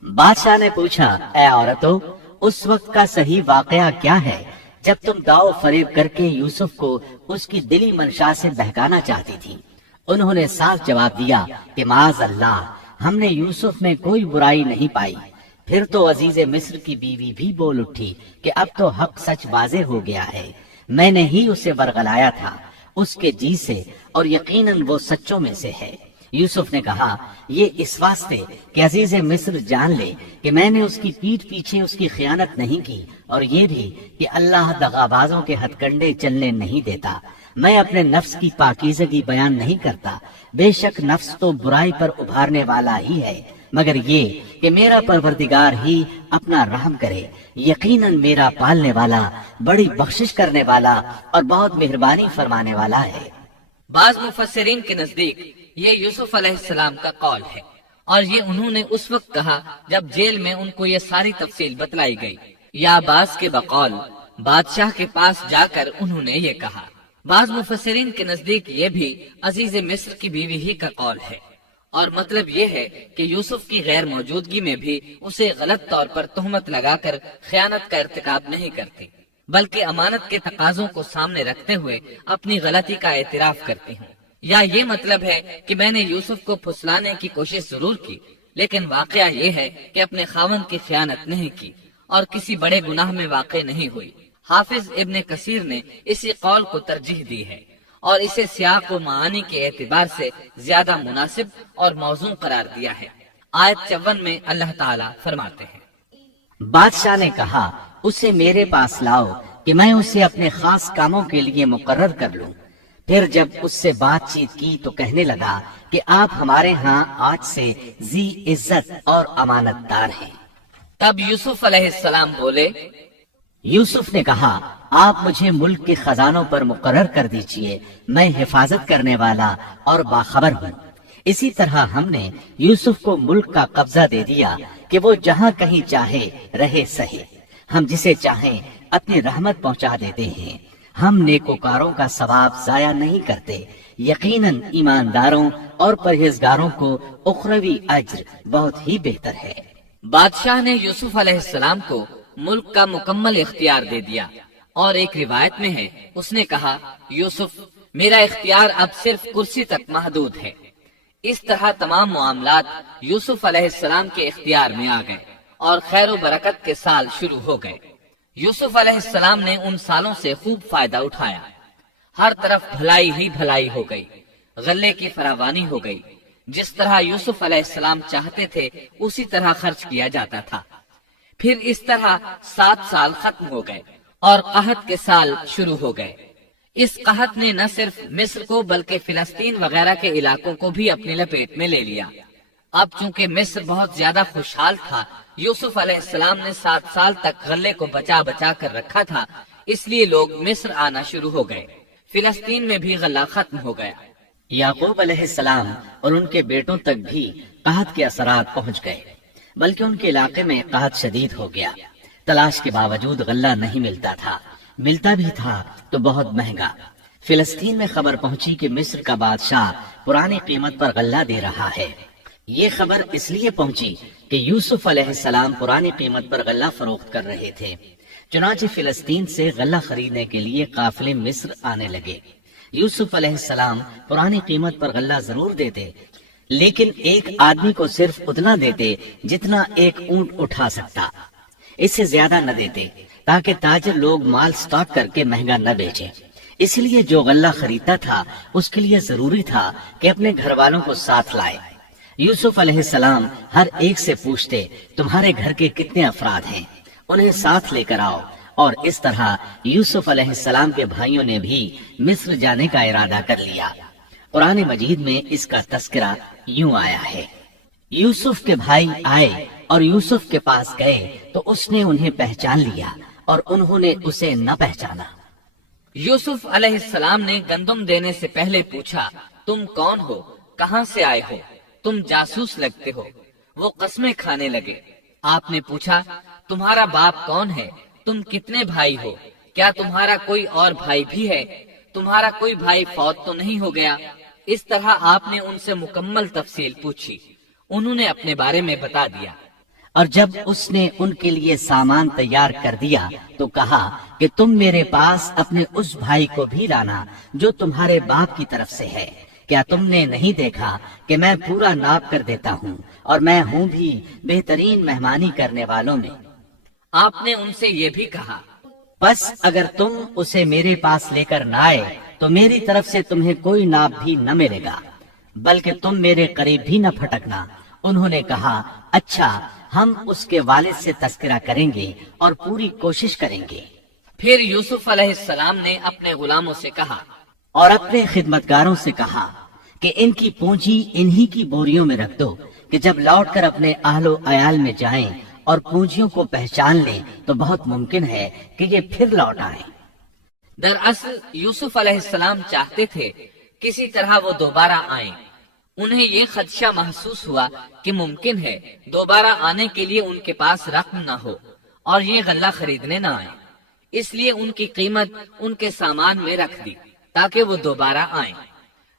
بادشاہ نے پوچھا، اے عورتوں، اس وقت کا صحیح واقعہ کیا ہے جب تم داؤ فریب کر کے یوسف کو اس کی دلی منشا سے بہکانا چاہتی تھی؟ انہوں نے صاف جواب دیا کہ معاذ اللہ، ہم نے یوسف میں کوئی برائی نہیں پائی۔ پھر تو عزیز مصر کی بیوی بھی بول اٹھی کہ اب تو حق سچ واضح ہو گیا ہے، میں نے ہی اسے ورغلایا تھا اس کے جی سے، اور یقیناً وہ سچوں میں سے ہے۔ یوسف نے کہا، یہ اس واسطے کہ عزیز مصر جان لے کہ میں نے اس کی پیٹھ پیچھے اس کی خیانت نہیں کی، اور یہ بھی کہ اللہ دغابازوں کے ہتھ کنڈے چلنے نہیں دیتا۔ میں اپنے نفس کی پاکیزگی بیان نہیں کرتا، بے شک نفس تو برائی پر ابھارنے والا ہی ہے، مگر یہ کہ میرا پروردگار ہی اپنا رحم کرے، یقیناً میرا پالنے والا، بڑی بخشش کرنے والا اور بہت مہربانی فرمانے والا ہے۔ بعض مفسرین کے نزدیک یہ یوسف علیہ السلام کا قول ہے، اور یہ انہوں نے اس وقت کہا جب جیل میں ان کو یہ ساری تفصیل بتلائی گئی، یا بعض کے بقول بادشاہ کے پاس جا کر انہوں نے یہ کہا۔ بعض مفسرین کے نزدیک یہ بھی عزیز مصر کی بیوی ہی کا قول ہے، اور مطلب یہ ہے کہ یوسف کی غیر موجودگی میں بھی اسے غلط طور پر تہمت لگا کر خیانت کا ارتکاب نہیں کرتی، بلکہ امانت کے تقاضوں کو سامنے رکھتے ہوئے اپنی غلطی کا اعتراف کرتی ہوں۔ یا یہ مطلب ہے کہ میں نے یوسف کو پھسلانے کی کوشش ضرور کی، لیکن واقعہ یہ ہے کہ اپنے خاوند کی خیانت نہیں کی اور کسی بڑے گناہ میں واقع نہیں ہوئی۔ حافظ ابن کثیر نے اسی قول کو ترجیح دی ہے اور اسے سیاق و معانی کے اعتبار سے زیادہ مناسب اور موزوں قرار دیا ہے۔ آیت 54 میں اللہ تعالیٰ فرماتے ہیں، بادشاہ نے کہا، اسے میرے پاس لاؤ کہ میں اسے اپنے خاص کاموں کے لیے مقرر کر لوں۔ پھر جب اس سے بات چیت کی تو کہنے لگا کہ آپ ہمارے ہاں آج سے ذی عزت اور امانت دار ہیں۔ تب یوسف علیہ السلام بولے، یوسف نے کہا، آپ مجھے ملک کے خزانوں پر مقرر کر دیجئے، میں حفاظت کرنے والا اور باخبر ہوں۔ اسی طرح ہم نے یوسف کو ملک کا قبضہ دے دیا کہ وہ جہاں کہیں چاہے رہے سہے، ہم جسے چاہیں اپنی رحمت پہنچا دیتے ہیں، ہم نیکوکاروں کا ثواب ضائع نہیں کرتے، یقیناً ایمانداروں اور پرہیزگاروں کو اخروی اجر بہت ہی بہتر ہے۔ بادشاہ نے یوسف علیہ السلام کو ملک کا مکمل اختیار دے دیا، اور ایک روایت میں ہے اس نے کہا، یوسف میرا اختیار اب صرف کرسی تک محدود ہے۔ اس طرح تمام معاملات یوسف علیہ السلام کے اختیار میں آ گئے اور خیر و برکت کے سال شروع ہو گئے۔ یوسف علیہ السلام نے ان سالوں سے خوب فائدہ اٹھایا، ہر طرف بھلائی ہی بھلائی ہو گئی، غلے کی فراوانی ہو گئی، جس طرح یوسف علیہ السلام چاہتے تھے اسی طرح خرچ کیا جاتا تھا۔ پھر اس طرح 7 سال ختم ہو گئے اور قحط کے سال شروع ہو گئے۔ اس قحط نے نہ صرف مصر کو بلکہ فلسطین وغیرہ کے علاقوں کو بھی اپنی لپیٹ میں لے لیا۔ اب چونکہ مصر بہت زیادہ خوشحال تھا، یوسف علیہ السلام نے 7 سال تک غلے کو بچا بچا کر رکھا تھا، اس لیے لوگ مصر آنا شروع ہو گئے۔ فلسطین میں بھی غلہ ختم ہو گیا۔ یعقوب علیہ السلام اور ان کے بیٹوں تک بھی قحط کے اثرات پہنچ گئے، بلکہ ان کے علاقے میں قحط شدید ہو گیا۔ تلاش کے باوجود غلہ نہیں ملتا تھا، ملتا بھی تھا تو بہت مہنگا۔ فلسطین میں خبر پہنچی کہ مصر کا بادشاہ پرانی قیمت پر غلہ دے رہا ہے۔ یہ خبر اس لیے پہنچی کہ یوسف علیہ السلام پرانی قیمت پر غلہ فروخت کر رہے تھے۔ چنانچہ فلسطین سے غلہ خریدنے کے لیے قافلے مصر آنے لگے۔ یوسف علیہ السلام پرانی قیمت پر غلہ ضرور دیتے، لیکن ایک آدمی کو صرف اتنا دیتے جتنا ایک اونٹ اٹھا سکتا، اس سے زیادہ نہ دیتے، تاکہ تاجر لوگ مال سٹاک کر کے مہنگا نہ بیچیں۔ اس لیے جو غلہ خریدتا تھا اس کے لیے ضروری تھا کہ اپنے گھر والوں کو ساتھ لائے۔ یوسف علیہ السلام ہر ایک سے پوچھتے، تمہارے گھر کے کتنے افراد ہیں، انہیں ساتھ لے کر آؤ۔ اور اس طرح یوسف علیہ السلام کے بھائیوں نے بھی مصر جانے کا ارادہ کر لیا۔ قرآن مجید میں اس کا تذکرہ یوں آیا ہے، یوسف کے بھائی آئے اور یوسف کے پاس گئے تو اس نے انہیں پہچان لیا اور انہوں نے اسے نہ پہچانا۔ یوسف علیہ السلام نے گندم دینے سے پہلے پوچھا، تم کون ہو، کہاں سے آئے ہو، تم جاسوس لگتے ہو۔ وہ قسمیں کھانے لگے۔ آپ نے پوچھا، تمہارا باپ کون ہے، تم کتنے بھائی ہو، کیا تمہارا کوئی اور بھائی بھی ہے، تمہارا کوئی بھائی فوت تو نہیں ہو گیا؟ اس طرح آپ نے ان سے مکمل تفصیل پوچھی، انہوں نے اپنے بارے میں بتا دیا۔ اور جب اس نے ان کے لیے سامان تیار کر دیا تو کہا کہ تم میرے پاس اپنے اس بھائی کو بھی لانا جو تمہارے باپ کی طرف سے ہے۔ کیا تم نے نہیں دیکھا کہ میں پورا ناپ کر دیتا ہوں اور میں ہوں بھی بہترین مہمانی کرنے والوں میں؟ آپ نے ان سے یہ بھی کہا، بس اگر تم اسے میرے پاس لے کر نہ آئے تو میری طرف سے تمہیں کوئی ناپ بھی نہ ملے گا، بلکہ تم میرے قریب بھی نہ پھٹکنا۔ انہوں نے کہا، اچھا، ہم اس کے والد سے تذکرہ کریں گے اور پوری کوشش کریں گے۔ پھر یوسف علیہ السلام نے اپنے غلاموں سے کہا اور اپنے خدمتگاروں سے کہا کہ ان کی پونجی انہی کی بوریوں میں رکھ دو کہ جب لوٹ کر اپنے اہل و عیال میں جائیں اور پونجیوں کو پہچان لیں تو بہت ممکن ہے کہ یہ پھر لوٹ آئیں۔ دراصل یوسف علیہ السلام چاہتے تھے کسی طرح وہ دوبارہ آئیں۔ انہیں یہ خدشہ محسوس ہوا کہ ممکن ہے دوبارہ آنے کے لیے ان کے پاس رقم نہ ہو اور یہ غلہ خریدنے نہ آئیں، اس لیے ان کی قیمت ان کے سامان میں رکھ دی تاکہ وہ دوبارہ آئیں۔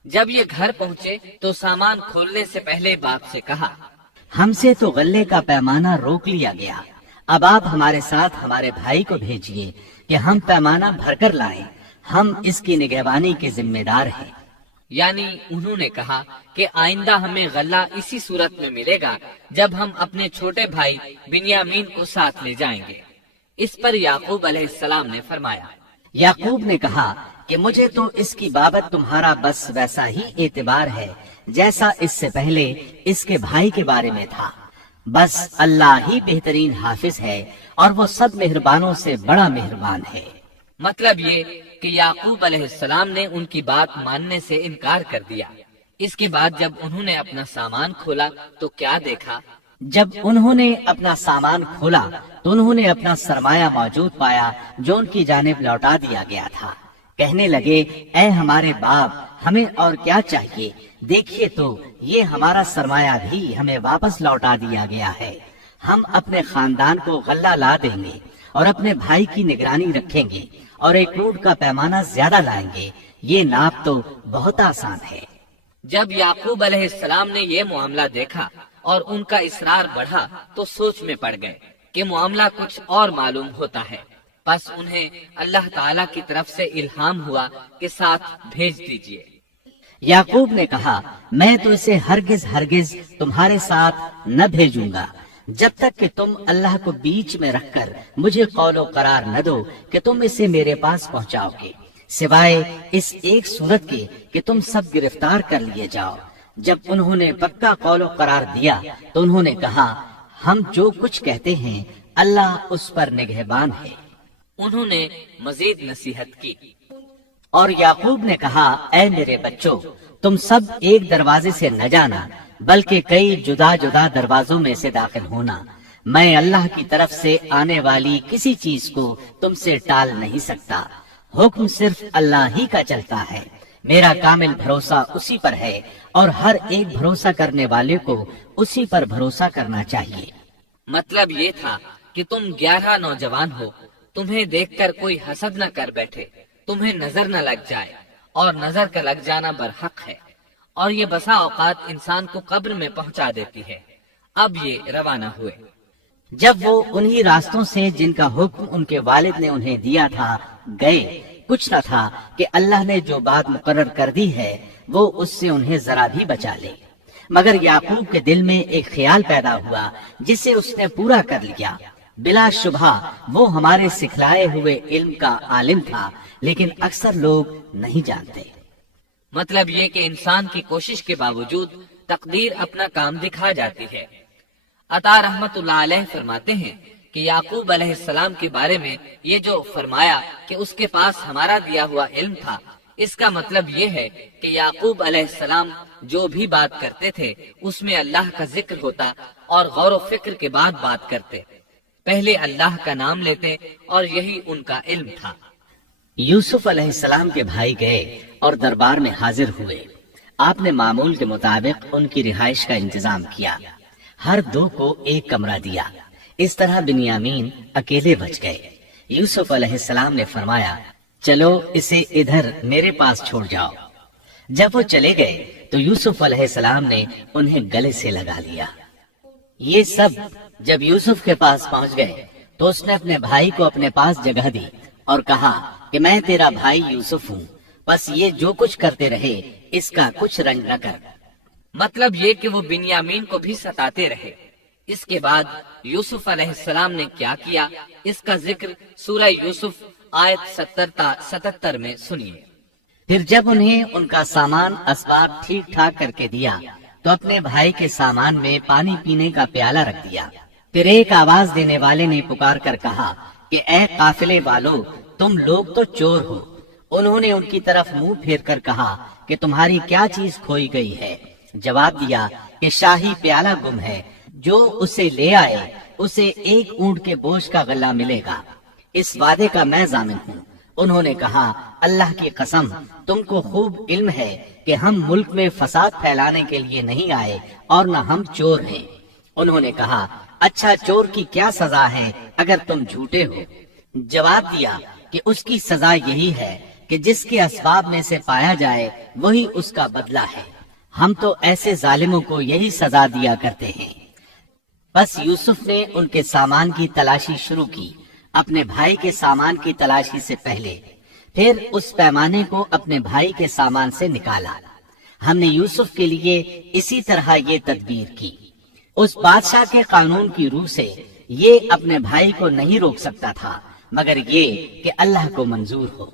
جب یہ گھر پہنچے تو سامان کھولنے سے پہلے باپ سے کہا، ہم سے تو غلے کا پیمانہ روک لیا گیا، اب آپ ہمارے ساتھ ہمارے بھائی کو بھیجیے کہ ہم پیمانہ بھر کر لائیں، ہم اس کی نگہبانی کے ذمہ دار ہیں۔ یعنی انہوں نے کہا کہ آئندہ ہمیں غلہ اسی صورت میں ملے گا جب ہم اپنے چھوٹے بھائی بنیامین کو ساتھ لے جائیں گے۔ اس پر یعقوب علیہ السلام نے فرمایا، یعقوب نے کہا کہ مجھے تو اس کی بابت تمہارا بس ویسا ہی اعتبار ہے جیسا اس سے پہلے اس کے بھائی کے بارے میں تھا، بس اللہ ہی بہترین حافظ ہے اور وہ سب مہربانوں سے بڑا مہربان ہے۔ مطلب یہ کہ یعقوب علیہ السلام نے ان کی بات ماننے سے انکار کر دیا۔ اس کے بعد جب انہوں نے اپنا سامان کھولا تو کیا دیکھا؟ جب انہوں نے اپنا سامان کھولا تو انہوں نے اپنا سرمایہ موجود پایا جو ان کی جانب لوٹا دیا گیا تھا۔ کہنے لگے، اے ہمارے باپ، ہمیں اور کیا چاہیے؟ دیکھیے تو یہ ہمارا سرمایہ بھی ہمیں واپس لوٹا دیا گیا ہے۔ ہم اپنے خاندان کو غلہ لا دیں گے اور اپنے بھائی کی نگرانی رکھیں گے اور ایک اونٹ کا پیمانہ زیادہ لائیں گے، یہ ناپ تو بہت آسان ہے۔ جب یعقوب علیہ السلام نے یہ معاملہ دیکھا اور ان کا اصرار بڑھا تو سوچ میں پڑ گئے کہ معاملہ کچھ اور معلوم ہوتا ہے، پس انہیں اللہ تعالیٰ کی طرف سے الہام ہوا کہ ساتھ بھیج دیجیے۔ یعقوب نے کہا، میں تو اسے ہرگز ہرگز تمہارے ساتھ نہ بھیجوں گا جب تک کہ تم اللہ کو بیچ میں رکھ کر مجھے قول و قرار نہ دو کہ تم اسے میرے پاس پہنچاؤ گے، سوائے اس ایک صورت کے کہ تم سب گرفتار کر لیے جاؤ۔ جب انہوں نے پکا قول و قرار دیا تو انہوں نے کہا، ہم جو کچھ کہتے ہیں اللہ اس پر نگہبان ہے۔ انہوں نے مزید نصیحت کی اور یعقوب نے کہا، اے میرے بچوں، تم سب ایک دروازے سے نہ جانا بلکہ کئی جدا جدا دروازوں میں سے داخل ہونا۔ میں اللہ کی طرف سے آنے والی کسی چیز کو تم سے ٹال نہیں سکتا، حکم صرف اللہ ہی کا چلتا ہے۔ میرا کامل بھروسہ اسی پر ہے اور ہر ایک بھروسہ کرنے والے کو اسی پر بھروسہ کرنا چاہیے۔ مطلب یہ تھا کہ تم 11 نوجوان ہو، تمہیں دیکھ کر کوئی حسد نہ کر بیٹھے، تمہیں نظر نہ لگ جائے، اور نظر کا لگ جانا برحق ہے، اور یہ بسا اوقات انسان کو قبر میں پہنچا دیتی ہے۔ اب یہ روانہ ہوئے۔ جب وہ انہی راستوں سے جن کا حکم ان کے والد نے انہیں دیا تھا گئے، کچھ نہ تھا کہ اللہ نے جو بات مقرر کر دی ہے وہ اس سے انہیں ذرا بھی بچا لے، مگر یعقوب کے دل میں ایک خیال پیدا ہوا جسے اس نے پورا کر لیا۔ بلا شبہ وہ ہمارے سکھلائے ہوئے علم کا عالم تھا، لیکن اکثر لوگ نہیں جانتے۔ مطلب یہ کہ انسان کی کوشش کے باوجود تقدیر اپنا کام دکھا جاتی ہے۔ عطا رحمت اللہ علیہ فرماتے ہیں کہ یعقوب علیہ السلام کے بارے میں یہ جو فرمایا کہ اس کے پاس ہمارا دیا ہوا علم تھا، اس کا مطلب یہ ہے کہ یعقوب علیہ السلام جو بھی بات کرتے تھے اس میں اللہ کا ذکر ہوتا اور غور و فکر کے بعد بات کرتے، پہلے اللہ کا نام لیتے، اور یہی ان کا علم تھا۔ یوسف علیہ السلام کے بھائی گئے اور دربار میں حاضر ہوئے۔ آپ نے معمول کے مطابق ان کی رہائش کا انتظام کیا، ہر دو کو ایک کمرہ دیا۔ اس طرح بنیامین اکیلے بچ گئے۔ یوسف علیہ السلام نے فرمایا، چلو اسے ادھر میرے پاس چھوڑ جاؤ۔ جب وہ چلے گئے تو یوسف علیہ السلام نے انہیں گلے سے لگا لیا۔ یہ سب جب یوسف کے پاس پہنچ گئے تو اس نے اپنے بھائی کو اپنے پاس جگہ دی اور کہا کہ میں تیرا بھائی یوسف ہوں، بس یہ جو کچھ کرتے رہے اس کا کچھ رنج نہ کر۔ مطلب یہ کہ وہ بنیامین کو بھی ستاتے رہے۔ اس کے بعد یوسف علیہ السلام نے کیا کیا، اس کا ذکر سورہ یوسف آیت 70 تا 77 میں سنیے۔ پھر جب انہیں ان کا سامان اسباب ٹھیک ٹھاک کر کے دیا تو اپنے بھائی کے سامان میں پانی پینے کا پیالہ رکھ دیا۔ پھر ایک آواز دینے والے نے پکار کر کہا کہ اے قافلے والو، تم لوگ تو چور ہو۔ انہوں نے ان کی طرف منہ پھیر کر کہا کہ تمہاری کیا چیز کھوئی گئی ہے؟ جواب دیا کہ شاہی پیالہ گم ہے، جو اسے لے آئے اسے ایک اونٹ کے بوجھ کا غلہ ملے گا۔ اس وعدے کا میں ضامن ہوں۔ انہوں نے کہا، اللہ کی قسم، تم کو خوب علم ہے کہ ہم ملک میں فساد پھیلانے کے لیے نہیں آئے اور نہ ہم چور ہیں۔ انہوں نے کہا، اچھا چور کی کیا سزا ہے اگر تم جھوٹے ہو؟ جواب دیا کہ اس کی سزا یہی ہے کہ جس کے اسباب میں سے پایا جائے وہی اس کا بدلہ ہے۔ ہم تو ایسے ظالموں کو یہی سزا دیا کرتے ہیں۔ بس یوسف نے ان کے سامان کی تلاشی شروع کی، اپنے بھائی کے سامان کی تلاشی سے پہلے، پھر اس پیمانے کو اپنے بھائی کے سامان سے نکالا۔ ہم نے یوسف کے لیے اسی طرح یہ تدبیر کی۔ اس بادشاہ کے قانون کی روح سے یہ اپنے بھائی کو نہیں روک سکتا تھا، مگر یہ کہ اللہ کو منظور ہو۔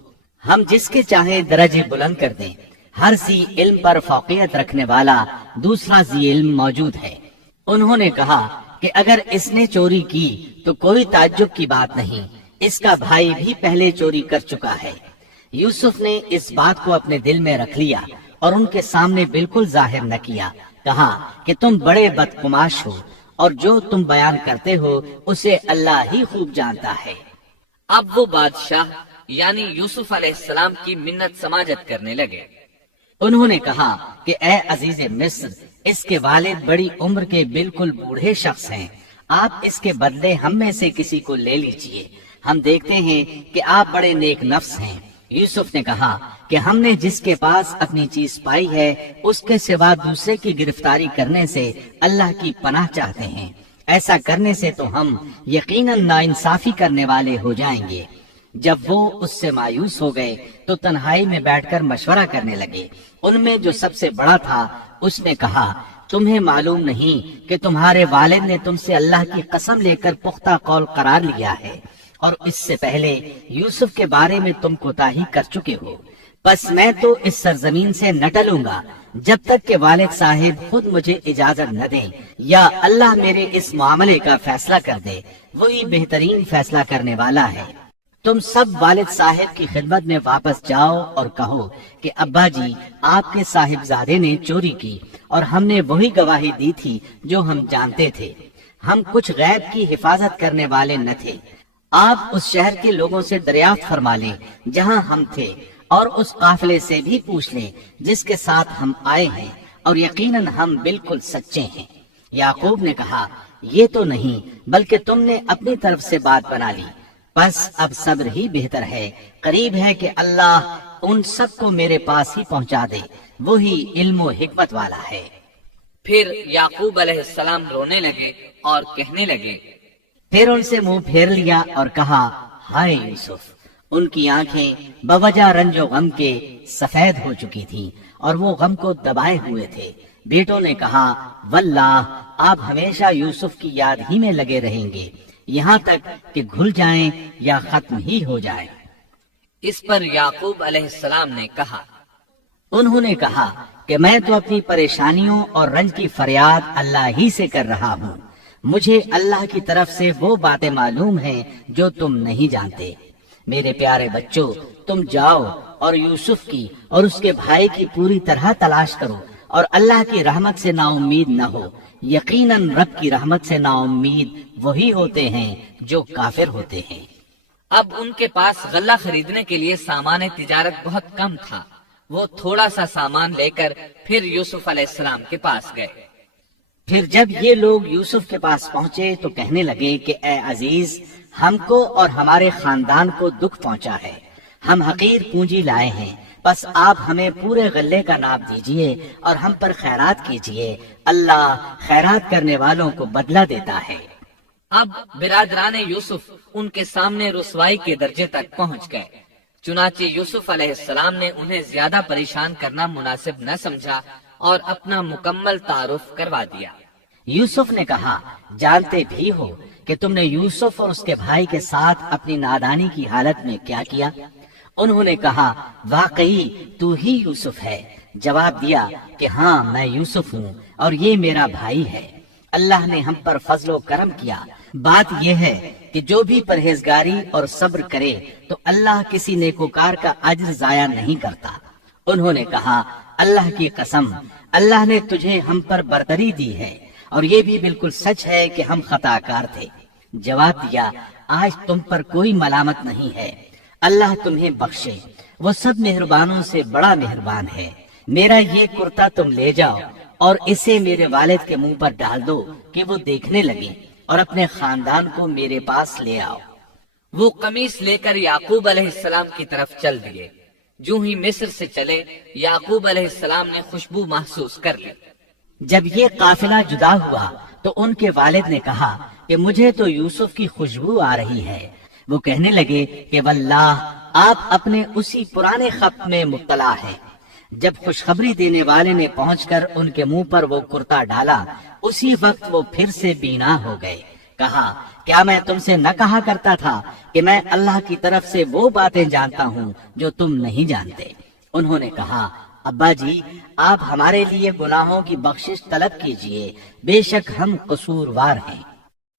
ہم جس کے چاہیں درجے بلند کر دیں، ہر ذی علم پر فوقیت رکھنے والا دوسرا ذی علم موجود ہے۔ انہوں نے کہا کہ اگر اس نے چوری کی تو کوئی تعجب کی بات نہیں، اس کا بھائی بھی پہلے چوری کر چکا ہے۔ یوسف نے اس بات کو اپنے دل میں رکھ لیا اور ان کے سامنے بالکل ظاہر نہ کیا۔ کہا کہ تم بڑے بدقماش ہو اور جو تم بیان کرتے ہو اسے اللہ ہی خوب جانتا ہے۔ اب وہ بادشاہ یعنی یوسف علیہ السلام کی منت سماجت کرنے لگے۔ انہوں نے کہا کہ اے عزیز مصر، اس کے والد بڑی عمر کے بالکل بوڑھے شخص ہیں، آپ اس کے بدلے ہم میں سے کسی کو لے لیجئے۔ ہم دیکھتے ہیں کہ آپ بڑے نیک نفس ہیں، یوسف نے کہا کہ ہم نے جس کے پاس اپنی چیز پائی ہے اس کے سوا دوسرے کی گرفتاری کرنے سے اللہ کی پناہ چاہتے ہیں، ایسا کرنے سے تو ہم یقیناً ناانصافی کرنے والے ہو جائیں گے۔ جب وہ اس سے مایوس ہو گئے تو تنہائی میں بیٹھ کر مشورہ کرنے لگے۔ ان میں جو سب سے بڑا تھا اس نے کہا، تمہیں معلوم نہیں کہ تمہارے والد نے تم سے اللہ کی قسم لے کر پختہ قول قرار لیا ہے، اور اس سے پہلے یوسف کے بارے میں تم کوتاہی کر چکے ہو، بس میں تو اس سرزمین سے نہ ٹلوں گا جب تک کہ والد صاحب خود مجھے اجازت نہ دیں یا اللہ میرے اس معاملے کا فیصلہ کر دے، وہی بہترین فیصلہ کرنے والا ہے۔ تم سب والد صاحب کی خدمت میں واپس جاؤ اور کہو کہ ابا جی، آپ کے صاحبزادے نے چوری کی اور ہم نے وہی گواہی دی تھی جو ہم جانتے تھے، ہم کچھ غیب کی حفاظت کرنے والے نہ تھے۔ آپ اس شہر کے لوگوں سے دریافت فرما لیں جہاں ہم تھے، اور اس قافلے سے بھی پوچھ لیں جس کے ساتھ ہم آئے ہیں، اور یقیناً ہم بالکل سچے ہیں۔ یعقوب نے کہا، یہ تو نہیں بلکہ تم نے اپنی طرف سے بات بنا لی، بس اب صبر ہی بہتر ہے، قریب ہے کہ اللہ ان سب کو میرے پاس ہی پہنچا دے، وہی علم و حکمت والا ہے۔ پھر یعقوب علیہ السلام رونے لگے اور کہنے لگے، پھر ان سے منہ پھیر لیا اور کہا، ہائے یوسف۔ ان کی آنکھیں بوجہ رنج و غم کے سفید ہو چکی تھیں اور وہ غم کو دبائے ہوئے تھے۔ بیٹوں نے کہا، واللہ آپ ہمیشہ یوسف کی یاد ہی میں لگے رہیں گے، یہاں تک کہ گھل جائیں یا ختم ہی ہو جائیں۔ اس پر یعقوب علیہ السلام نے کہا، انہوں نے کہا کہ میں تو اپنی پریشانیوں اور رنج کی فریاد اللہ ہی سے کر رہا ہوں، مجھے اللہ کی طرف سے وہ باتیں معلوم ہیں جو تم نہیں جانتے۔ میرے پیارے بچوں، تم جاؤ اور یوسف کی اور اس کے بھائی کی پوری طرح تلاش کرو، اور اللہ کی رحمت سے نا امید نہ ہو، یقیناً رب کی رحمت سے نا امید وہی ہوتے ہیں جو کافر ہوتے ہیں۔ اب ان کے پاس غلہ خریدنے کے لیے سامان تجارت بہت کم تھا۔ وہ تھوڑا سا سامان لے کر پھر یوسف علیہ السلام کے پاس گئے۔ پھر جب یہ لوگ یوسف کے پاس پہنچے تو کہنے لگے کہ اے عزیز، ہم کو اور ہمارے خاندان کو دکھ پہنچا ہے، ہم حقیر پونجی لائے ہیں، بس آپ ہمیں پورے غلے کا ناپ دیجئے اور ہم پر خیرات کیجئے، اللہ خیرات کرنے والوں کو بدلہ دیتا ہے۔ اب برادران یوسف ان کے سامنے رسوائی کے درجے تک پہنچ گئے، چنانچہ یوسف علیہ السلام نے انہیں زیادہ پریشان کرنا مناسب نہ سمجھا اور اپنا مکمل تعارف کروا دیا۔ یوسف نے کہا، جانتے بھی ہو کہ تم نے یوسف اور اس کے بھائی کے ساتھ اپنی نادانی کی حالت میں کیا کیا؟ انہوں نے کہا، واقعی تو ہی یوسف ہے۔ جواب دیا کہ ہاں، میں یوسف ہوں اور یہ میرا بھائی ہے، اللہ نے ہم پر فضل و کرم کیا۔ بات یہ ہے کہ جو بھی پرہیزگاری اور صبر کرے تو اللہ کسی نیکوکار کا اجر ضائع نہیں کرتا۔ انہوں نے کہا، اللہ کی قسم، اللہ نے تجھے ہم پر برتری دی ہے، اور یہ بھی بالکل سچ ہے کہ ہم خطا کار تھے۔ جواب دیا، آج تم پر کوئی ملامت نہیں ہے، اللہ تمہیں بخشے، وہ سب مہربانوں سے بڑا مہربان ہے۔ میرا یہ کرتا تم لے جاؤ اور اسے میرے والد کے منہ پر ڈال دو کہ وہ دیکھنے لگے، اور اپنے خاندان کو میرے پاس لے آؤ۔ وہ قمیص لے کر یعقوب علیہ السلام کی طرف چل دیے۔ جو ہی مصر سے چلے، یعقوب علیہ السلام نے خوشبو محسوس کر لی۔ جب یہ قافلہ جدا ہوا تو ان کے والد نے کہا کہ مجھے تو یوسف کی خوشبو آ رہی ہے۔ وہ کہنے لگے کہ واللہ آپ اپنے اسی پرانے خط میں مبتلا ہے۔ جب خوشخبری دینے والے نے پہنچ کر ان کے منہ پر وہ کرتا ڈالا، اسی وقت وہ پھر سے بینا ہو گئے۔ کہا، کیا میں تم سے نہ کہا کرتا تھا کہ میں اللہ کی طرف سے وہ باتیں جانتا ہوں جو تم نہیں جانتے؟ انہوں نے کہا، ابا جی، آپ ہمارے لیے گناہوں کی بخشش طلب کیجئے، بے شک ہم قصوروار ہیں۔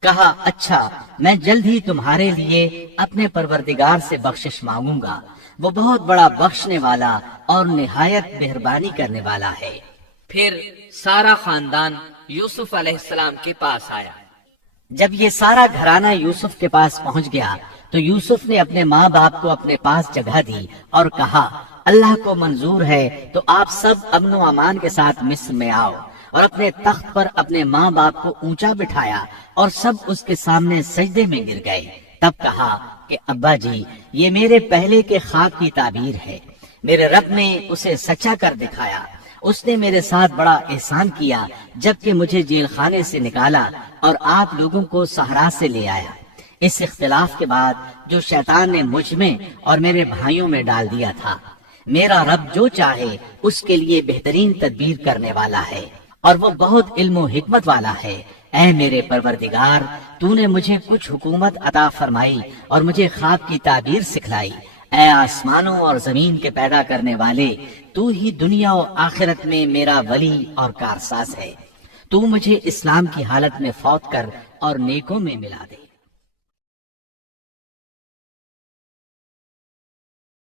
کہا، اچھا، میں جلد ہی تمہارے لیے اپنے پروردگار سے بخشش مانگوں گا، وہ بہت بڑا بخشنے والا اور نہایت مہربانی کرنے والا ہے۔ پھر سارا خاندان یوسف علیہ السلام کے پاس آیا۔ جب یہ سارا گھرانہ یوسف کے پاس پہنچ گیا تو یوسف نے اپنے ماں باپ کو اپنے پاس جگہ دی اور کہا، اللہ کو منظور ہے تو آپ سب امن و امان کے ساتھ مصر میں آؤ، اور اپنے تخت پر اپنے ماں باپ کو اونچا بٹھایا اور سب اس کے سامنے سجدے میں گر گئے۔ تب کہا کہ ابا جی یہ میرے پہلے کے خواب کی تعبیر ہے، میرے رب نے اسے سچا کر دکھایا، اس نے میرے ساتھ بڑا احسان کیا جبکہ مجھے جیل خانے سے نکالا اور آپ لوگوں کو صحرا سے لے آیا۔ اس اختلاف کے بعد جو شیطان نے مجھ میں اور میرے بھائیوں میں ڈال دیا تھا، میرا رب جو چاہے اس کے لیے بہترین تدبیر کرنے والا ہے اور وہ بہت علم و حکمت والا ہے۔ اے میرے پروردگار، تو نے مجھے کچھ حکومت عطا فرمائی اور مجھے خواب کی تعبیر سکھلائی۔ اے آسمانوں اور زمین کے پیدا کرنے والے، تو ہی دنیا و آخرت میں میرا ولی اور کارساز ہے۔ تو مجھے اسلام کی حالت میں فوت کر اور نیکوں میں ملا دے۔